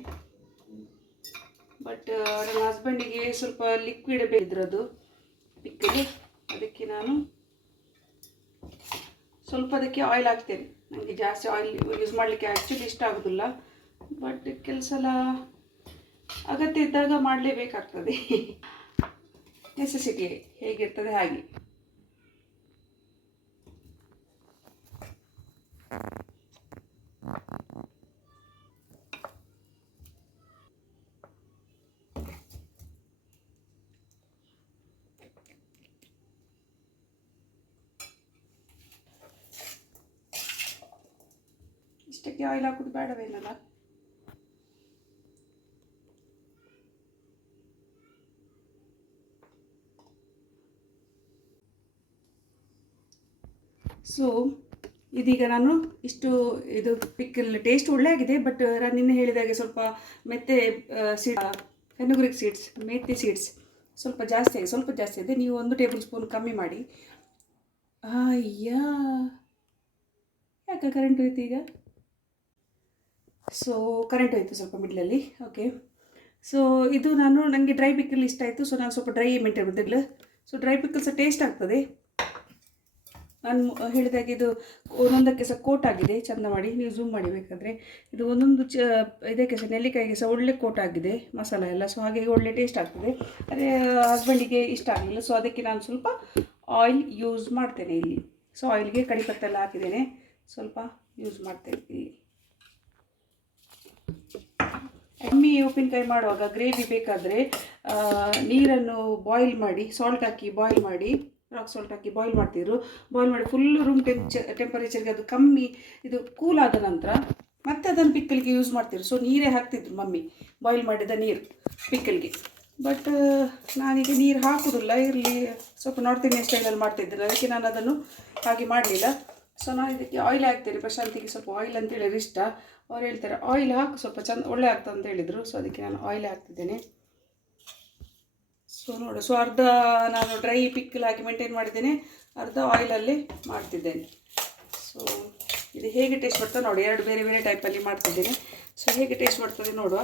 ಬಟ್ ನನ್ನ ಹಸ್ಬೆಂಡಿಗೆ ಸ್ವಲ್ಪ ಲಿಕ್ವಿಡ್ ಬೇಕಿದ್ರದ್ದು ಪಿಕ್ಕಲ್, ಅದಕ್ಕೆ ನಾನು ಸ್ವಲ್ಪ ಅದಕ್ಕೆ ಆಯಿಲ್ ಹಾಕ್ತೇನೆ. ನನಗೆ ಜಾಸ್ತಿ ಆಯಿಲ್ ಯೂಸ್ ಮಾಡಲಿಕ್ಕೆ ಆ್ಯಕ್ಚುಲಿ ಇಷ್ಟ ಆಗೋದಿಲ್ಲ, ಬಟ್ ಕೆಲಸ ಎಲ್ಲ ಅಗತ್ಯ ಇದ್ದಾಗ ಮಾಡಲೇಬೇಕಾಗ್ತದೆ. ನೆಸೆಸಿಟಿ ಹೇಗಿರ್ತದೆ ಹಾಗೆ. ಇಷ್ಟಕ್ಕೆ ಆಯಿಲ್ ಹಾಕೋದು ಬೇಡವೇನಲ್ಲ. ಸೊ ಇದೀಗ ನಾನು ಇಷ್ಟು ಇದು ಪಿಕ್ಕಲ್ ಟೇಸ್ಟ್ ಒಳ್ಳೆ ಆಗಿದೆ. ಬಟ್ ನಾನು ನಿನ್ನೆ ಹೇಳಿದಾಗೆ ಸ್ವಲ್ಪ ಮೆತ್ತೆ ಫೆನುಗ್ರಿಕ್ ಸೀಡ್ಸ್, ಮೇಥಿ ಸೀಡ್ಸ್ ಸ್ವಲ್ಪ ಜಾಸ್ತಿ ಇದೆ. ನೀವು 1 ಟೇಬಲ್ ಸ್ಪೂನ್ ಕಮ್ಮಿ ಮಾಡಿ. ಯಾಕೆ ಕರೆಂಟ್ ಹೋಯ್ತು ಈಗ? ಸೊ ಕರೆಂಟ್ ಹೋಯ್ತು ಸ್ವಲ್ಪ ಮಿಡ್ಲಲ್ಲಿ. ಓಕೆ, ಸೊ ಇದು ನನಗೆ ಡ್ರೈ ಪಿಕ್ಕಲ್ ಇಷ್ಟ ಆಯಿತು. ಸೊ ನಾನು ಸ್ವಲ್ಪ ಡ್ರೈ ಮೇಂಟೈನ್ ಮಾಡಿದ್ಲು. ಸೊ ಡ್ರೈ ಪಿಕ್ಕಲ್ ಸಹ ಟೇಸ್ಟ್ ಆಗ್ತದೆ. ನಾನು ಹೇಳಿದಾಗೆ ಇದು ಒಂದೊಂದಕ್ಕೆ ಸಹ ಕೋಟ್ ಆಗಿದೆ ಚೆಂದ ಮಾಡಿ, ನೀವು ಝೂಮ್ ಮಾಡಿ ಬೇಕಾದರೆ. ಇದು ಒಂದೊಂದು ಇದಕ್ಕೆ ಸಹ ನೆಲ್ಲಿಕಾಯಿಗೆ ಸಹ ಒಳ್ಳೆ ಕೋಟ್ ಆಗಿದೆ ಮಸಾಲ ಎಲ್ಲ. ಸೊ ಹಾಗೆ ಒಳ್ಳೆ ಟೇಸ್ಟ್ ಆಗ್ತದೆ. ಅದೇ ಹಸ್ಬೆಂಡಿಗೆ ಇಷ್ಟ ಆಗಲಿಲ್ಲ, ಸೊ ಅದಕ್ಕೆ ನಾನು ಸ್ವಲ್ಪ ಆಯಿಲ್ ಯೂಸ್ ಮಾಡ್ತೇನೆ ಇಲ್ಲಿ. ಸೊ ಆಯಿಲ್ಗೆ ಕಡಿಪತ್ತೆಲ್ಲ ಹಾಕಿದ್ದೇನೆ, ಸ್ವಲ್ಪ ಯೂಸ್ ಮಾಡ್ತೇನೆ ಇಲ್ಲಿ. ಕಮ್ಮಿ ಉಪ್ಪಿನಕಾಯಿ ಮಾಡುವಾಗ ಗ್ರೇವಿ ಬೇಕಾದರೆ ನೀರನ್ನು ಬಾಯ್ಲ್ ಮಾಡಿ, ಸಾಲ್ಟ್ ಹಾಕಿ ಬಾಯ್ಲ್ ಮಾಡಿ ರಾಕ್ ಸಾಲ್ಟ್ ಹಾಕಿ ಬಾಯ್ಲ್ ಮಾಡ್ತಿದ್ರು. ಬಾಯ್ಲ್ ಮಾಡಿ ಫುಲ್ ರೂಮ್ ಟೆಂಪರೇಚರ್ಗೆ ಅದು ಕಮ್ಮಿ ಇದು ಕೂಲ್ ಆದ ನಂತರ ಮತ್ತೆ ಅದನ್ನು ಪಿಕ್ಕಲ್ಗೆ ಯೂಸ್ ಮಾಡ್ತಿದ್ರು. ಸೊ ನೀರೇ ಹಾಕ್ತಿದ್ರು ಮಮ್ಮಿ, ಬಾಯ್ಲ್ ಮಾಡಿದ ನೀರು ಪಿಕ್ಕಲ್ಗೆ. ಬಟ್ ನಾನೀಗ ನೀರು ಹಾಕೋದಿಲ್ಲ, ಇರಲಿ ಸ್ವಲ್ಪ ನಾರ್ತ್ ಇಂಡಿಯನ್ ಸ್ಟೈಲಲ್ಲಿ ಮಾಡ್ತಿದ್ದೇನೆ, ಅದಕ್ಕೆ ನಾನು ಅದನ್ನು ಹಾಗೆ ಮಾಡಲಿಲ್ಲ. ಸೊ ನಾನು ಇದಕ್ಕೆ ಆಯಿಲ್ ಹಾಕ್ತೇನೆ. ಪ್ರಶಾಂತಿಗೆ ಸ್ವಲ್ಪ ಆಯಿಲ್ ಅಂತ ಹೇಳಿದ್ರೆ ಇಷ್ಟ. ಅವ್ರು ಹೇಳ್ತಾರೆ ಆಯಿಲ್ ಹಾಕು ಸ್ವಲ್ಪ ಚಂದ ಒಳ್ಳೆ ಆಗ್ತದೆ ಅಂತ ಹೇಳಿದರು. ಸೊ ಅದಕ್ಕೆ ನಾನು ಆಯಿಲ್ ಹಾಕ್ತಿದ್ದೇನೆ. ಸೊ ನೋಡು, ಸೊ ಅರ್ಧ ನಾನು ಡ್ರೈ ಪಿಕ್ಕಲ್ ಹಾಕಿ ಮೇಂಟೈನ್ ಮಾಡಿದ್ದೇನೆ, ಅರ್ಧ ಆಯಿಲಲ್ಲಿ ಮಾಡ್ತಿದ್ದೇನೆ. ಸೊ ಇದು ಹೇಗೆ ಟೇಸ್ಟ್ ಬರ್ತದೆ ನೋಡಿ, ಎರಡು ಬೇರೆ ಬೇರೆ ಟೈಪಲ್ಲಿ ಮಾಡ್ತಿದ್ದೇನೆ. ಸೊ ಹೇಗೆ ಟೇಸ್ಟ್ ಬರ್ತದೆ ನೋಡುವ.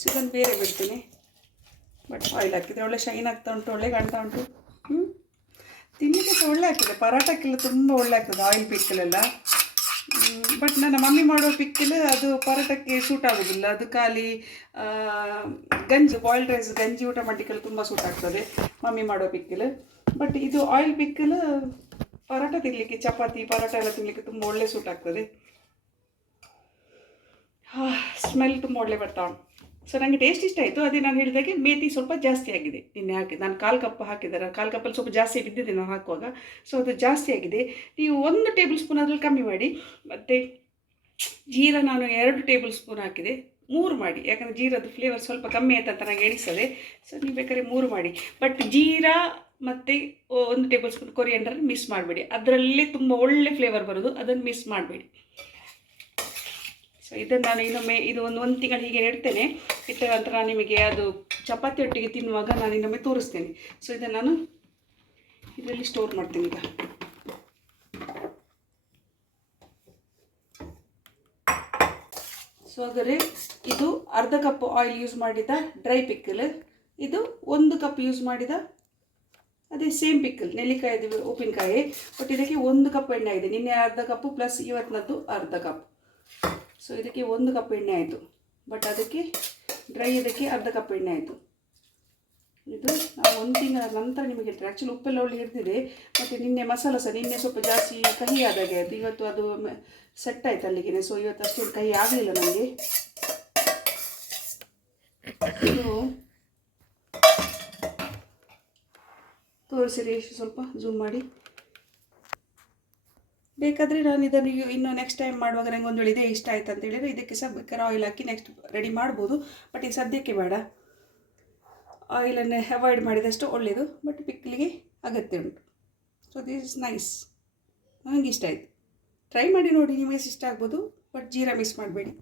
ಸೊ ಇದನ್ನು ಬೇರೆ ಬಿಡ್ತೀನಿ. ಬಟ್ ಆಯಿಲ್ ಹಾಕಿದರೆ ಒಳ್ಳೆ ಶೈನ್ ಆಗ್ತಾ ಉಂಟು, ಒಳ್ಳೆ ಕಾಣ್ತಾ ಉಂಟು. ತಿನ್ನಲಿಕ್ಕೆ ಸಹ ಒಳ್ಳೆ ಆಗ್ತದೆ, ಪರಾಟಕ್ಕೆಲ್ಲ ತುಂಬ ಒಳ್ಳೆ ಆಗ್ತದೆ ಆಯಿಲ್ ಪಿಕ್ಕಲೆಲ್ಲ. ಬಟ್ ನನ್ನ ಮಮ್ಮಿ ಮಾಡೋ ಪಿಕ್ಕಲ್ ಅದು ಪರಾಟಕ್ಕೆ ಸೂಟ್ ಆಗೋದಿಲ್ಲ. ಅದು ಖಾಲಿ ಗಂಜಿ, ಬಾಯ್ಲ್ಡ್ ರೈಸ್ ಗಂಜಿ ಊಟ ಮಾಡಲಿಕ್ಕೆಲ್ಲ ತುಂಬ ಸೂಟ್ ಆಗ್ತದೆ ಮಮ್ಮಿ ಮಾಡೋ ಪಿಕ್ಕಲ್. ಬಟ್ ಇದು ಆಯಿಲ್ ಪಿಕ್ಕಲ್ ಪರಾಟ ತಿನ್ನಲಿಕ್ಕೆ, ಚಪಾತಿ ಪರಾಟ ಎಲ್ಲ ತಿನ್ನಲಿಕ್ಕೆ ತುಂಬ ಒಳ್ಳೆ ಸೂಟ್ ಆಗ್ತದೆ. ಸ್ಮೆಲ್ ತುಂಬ ಒಳ್ಳೆ ಬರ್ತಾ ಉಂಟು. ಸೊ ನನಗೆ ಟೇಸ್ಟ್ ಇಷ್ಟ ಆಯಿತು. ಅದೇ ನಾನು ಹೇಳಿದಾಗೆ ಮೇಥಿ ಸ್ವಲ್ಪ ಜಾಸ್ತಿ ಆಗಿದೆ ನಿನ್ನೆ ಹಾಕಿದ್ದು. ನಾನು 1/4 ಕಪ್ ಹಾಕಿದ್ದಾರೆ, 1/4 ಕಪ್ಪಲ್ಲಿ ಸ್ವಲ್ಪ ಜಾಸ್ತಿ ಬಿದ್ದಿದೆ ನಾನು ಹಾಕುವಾಗ. ಸೊ ಅದು ಜಾಸ್ತಿ ಆಗಿದೆ. ನೀವು 1 ಟೇಬಲ್ ಸ್ಪೂನ್ ಅದ್ರಲ್ಲಿ ಕಮ್ಮಿ ಮಾಡಿ. ಮತ್ತು ಜೀರಾ ನಾನು 2 ಟೇಬಲ್ ಸ್ಪೂನ್ ಹಾಕಿದೆ, 3 ಮಾಡಿ. ಯಾಕಂದರೆ ಜೀರದ ಫ್ಲೇವರ್ ಸ್ವಲ್ಪ ಕಮ್ಮಿ ಆಯ್ತು ಅಂತ ನನಗೆ ಎಣಿಸ್ತದೆ. ಸೊ ನೀವು ಬೇಕಾದ್ರೆ 3 ಮಾಡಿ. ಬಟ್ ಜೀರಾ ಮತ್ತು 1 ಟೇಬಲ್ ಸ್ಪೂನ್ ಕೊರಿಯಂಡರ್ ಮಿಸ್ ಮಾಡಬೇಡಿ, ಅದರಲ್ಲೇ ತುಂಬ ಒಳ್ಳೆ ಫ್ಲೇವರ್ ಬರೋದು, ಅದನ್ನು ಮಿಸ್ ಮಾಡಬೇಡಿ. ಸೊ ಇದನ್ನು ನಾನು ಇನ್ನೊಮ್ಮೆ ಇದು ಒಂದು ತಿಂಗಳು ಹೀಗೆ ಇಡ್ತೇನೆ. ಇಟ್ಟ ನಂತರ ನಾನು ನಿಮಗೆ ಅದು ಚಪಾತಿ ಒಟ್ಟಿಗೆ ತಿನ್ನುವಾಗ ನಾನು ಇನ್ನೊಮ್ಮೆ ತೋರಿಸ್ತೇನೆ. ಸೊ ಇದನ್ನು ನಾನು ಇದರಲ್ಲಿ ಸ್ಟೋರ್ ಮಾಡ್ತೀನಿ ಈಗ. ಸೊ ಹಾಗಾದರೆ ಇದು ಅರ್ಧ ಕಪ್ ಆಯಿಲ್ ಯೂಸ್ ಮಾಡಿದ ಡ್ರೈ ಪಿಕ್ಕಲ್, ಇದು 1 ಕಪ್ ಯೂಸ್ ಮಾಡಿದ ಅದೇ ಸೇಮ್ ಪಿಕ್ಕಲ್ ನೆಲ್ಲಿಕಾಯಿದು ಉಪ್ಪಿನಕಾಯಿ. ಬಟ್ ಇದಕ್ಕೆ 1 ಕಪ್ ಎಣ್ಣೆ ಆಗಿದೆ. ನಿನ್ನೆ ಅರ್ಧ ಕಪ್ಪು ಪ್ಲಸ್ ಇವತ್ತಿನದ್ದು ಅರ್ಧ ಕಪ್. ಸೊ ಇದಕ್ಕೆ 1 ಕಪ್ ಎಣ್ಣೆ ಆಯಿತು. ಬಟ್ ಅದಕ್ಕೆ ಡ್ರೈ ಇದಕ್ಕೆ ಅರ್ಧ ಕಪ್ ಎಣ್ಣೆ ಆಯಿತು. ಇದು ನಾವು 1 ತಿಂಗಳ ನಂತರ ನಿಮಗೆ ಹೇಳ್ತೇನೆ. ಆ್ಯಕ್ಚುಲಿ ಉಪ್ಪೆಲ್ಲ ಒಳ್ಳೆ ಹಿಡಿದಿದೆ. ಮತ್ತು ನಿನ್ನೆ ಮಸಾಲ ಸಹ ನಿನ್ನೆ ಸ್ವಲ್ಪ ಜಾಸ್ತಿ ಕಹಿ ಆದಾಗೆ ಆಯಿತು. ಇವತ್ತು ಅದು ಸೆಟ್ ಆಯಿತು ಅಲ್ಲಿಗೆ. ಸೊ ಇವತ್ತು ಅಷ್ಟೊಂದು ಕಹಿ ಆಗಲಿಲ್ಲ ನನಗೆ. ಇದು ತೋರಿಸಿರಿ ಸ್ವಲ್ಪ ಝೂಮ್ ಮಾಡಿ. ಬೇಕಾದರೆ ನಾನು ಇದನ್ನು ಇನ್ನು ನೆಕ್ಸ್ಟ್ ಟೈಮ್ ಮಾಡುವಾಗ ನನಗೆ ಒಂದು ವೇಳೆ ಇದೇ ಇಷ್ಟ ಆಯ್ತು ಅಂತ ಹೇಳಿದರೆ ಇದಕ್ಕೆ ಸಹ ಬೇಕಾದ್ರೆ ಆಯಿಲ್ ಹಾಕಿ ನೆಕ್ಸ್ಟ್ ರೆಡಿ ಮಾಡ್ಬೋದು. ಬಟ್ ಈಗ ಸದ್ಯಕ್ಕೆ ಬೇಡ, ಆಯಿಲನ್ನು ಅವಾಯ್ಡ್ ಮಾಡಿದಷ್ಟು ಒಳ್ಳೆಯದು. ಬಟ್ ಪಿಕ್ಕಲಿಗೆ ಅಗತ್ಯ ಉಂಟು. ಸೊ ದಿಸ್ ಇಸ್ ನೈಸ್, ನನಗೆ ಇಷ್ಟ ಆಯಿತು. ಟ್ರೈ ಮಾಡಿ ನೋಡಿ, ನಿಮಗೆ ಇಷ್ಟ ಆಗ್ಬೋದು. ಬಟ್ ಜೀರಾ ಮಿಸ್ ಮಾಡಬೇಡಿ.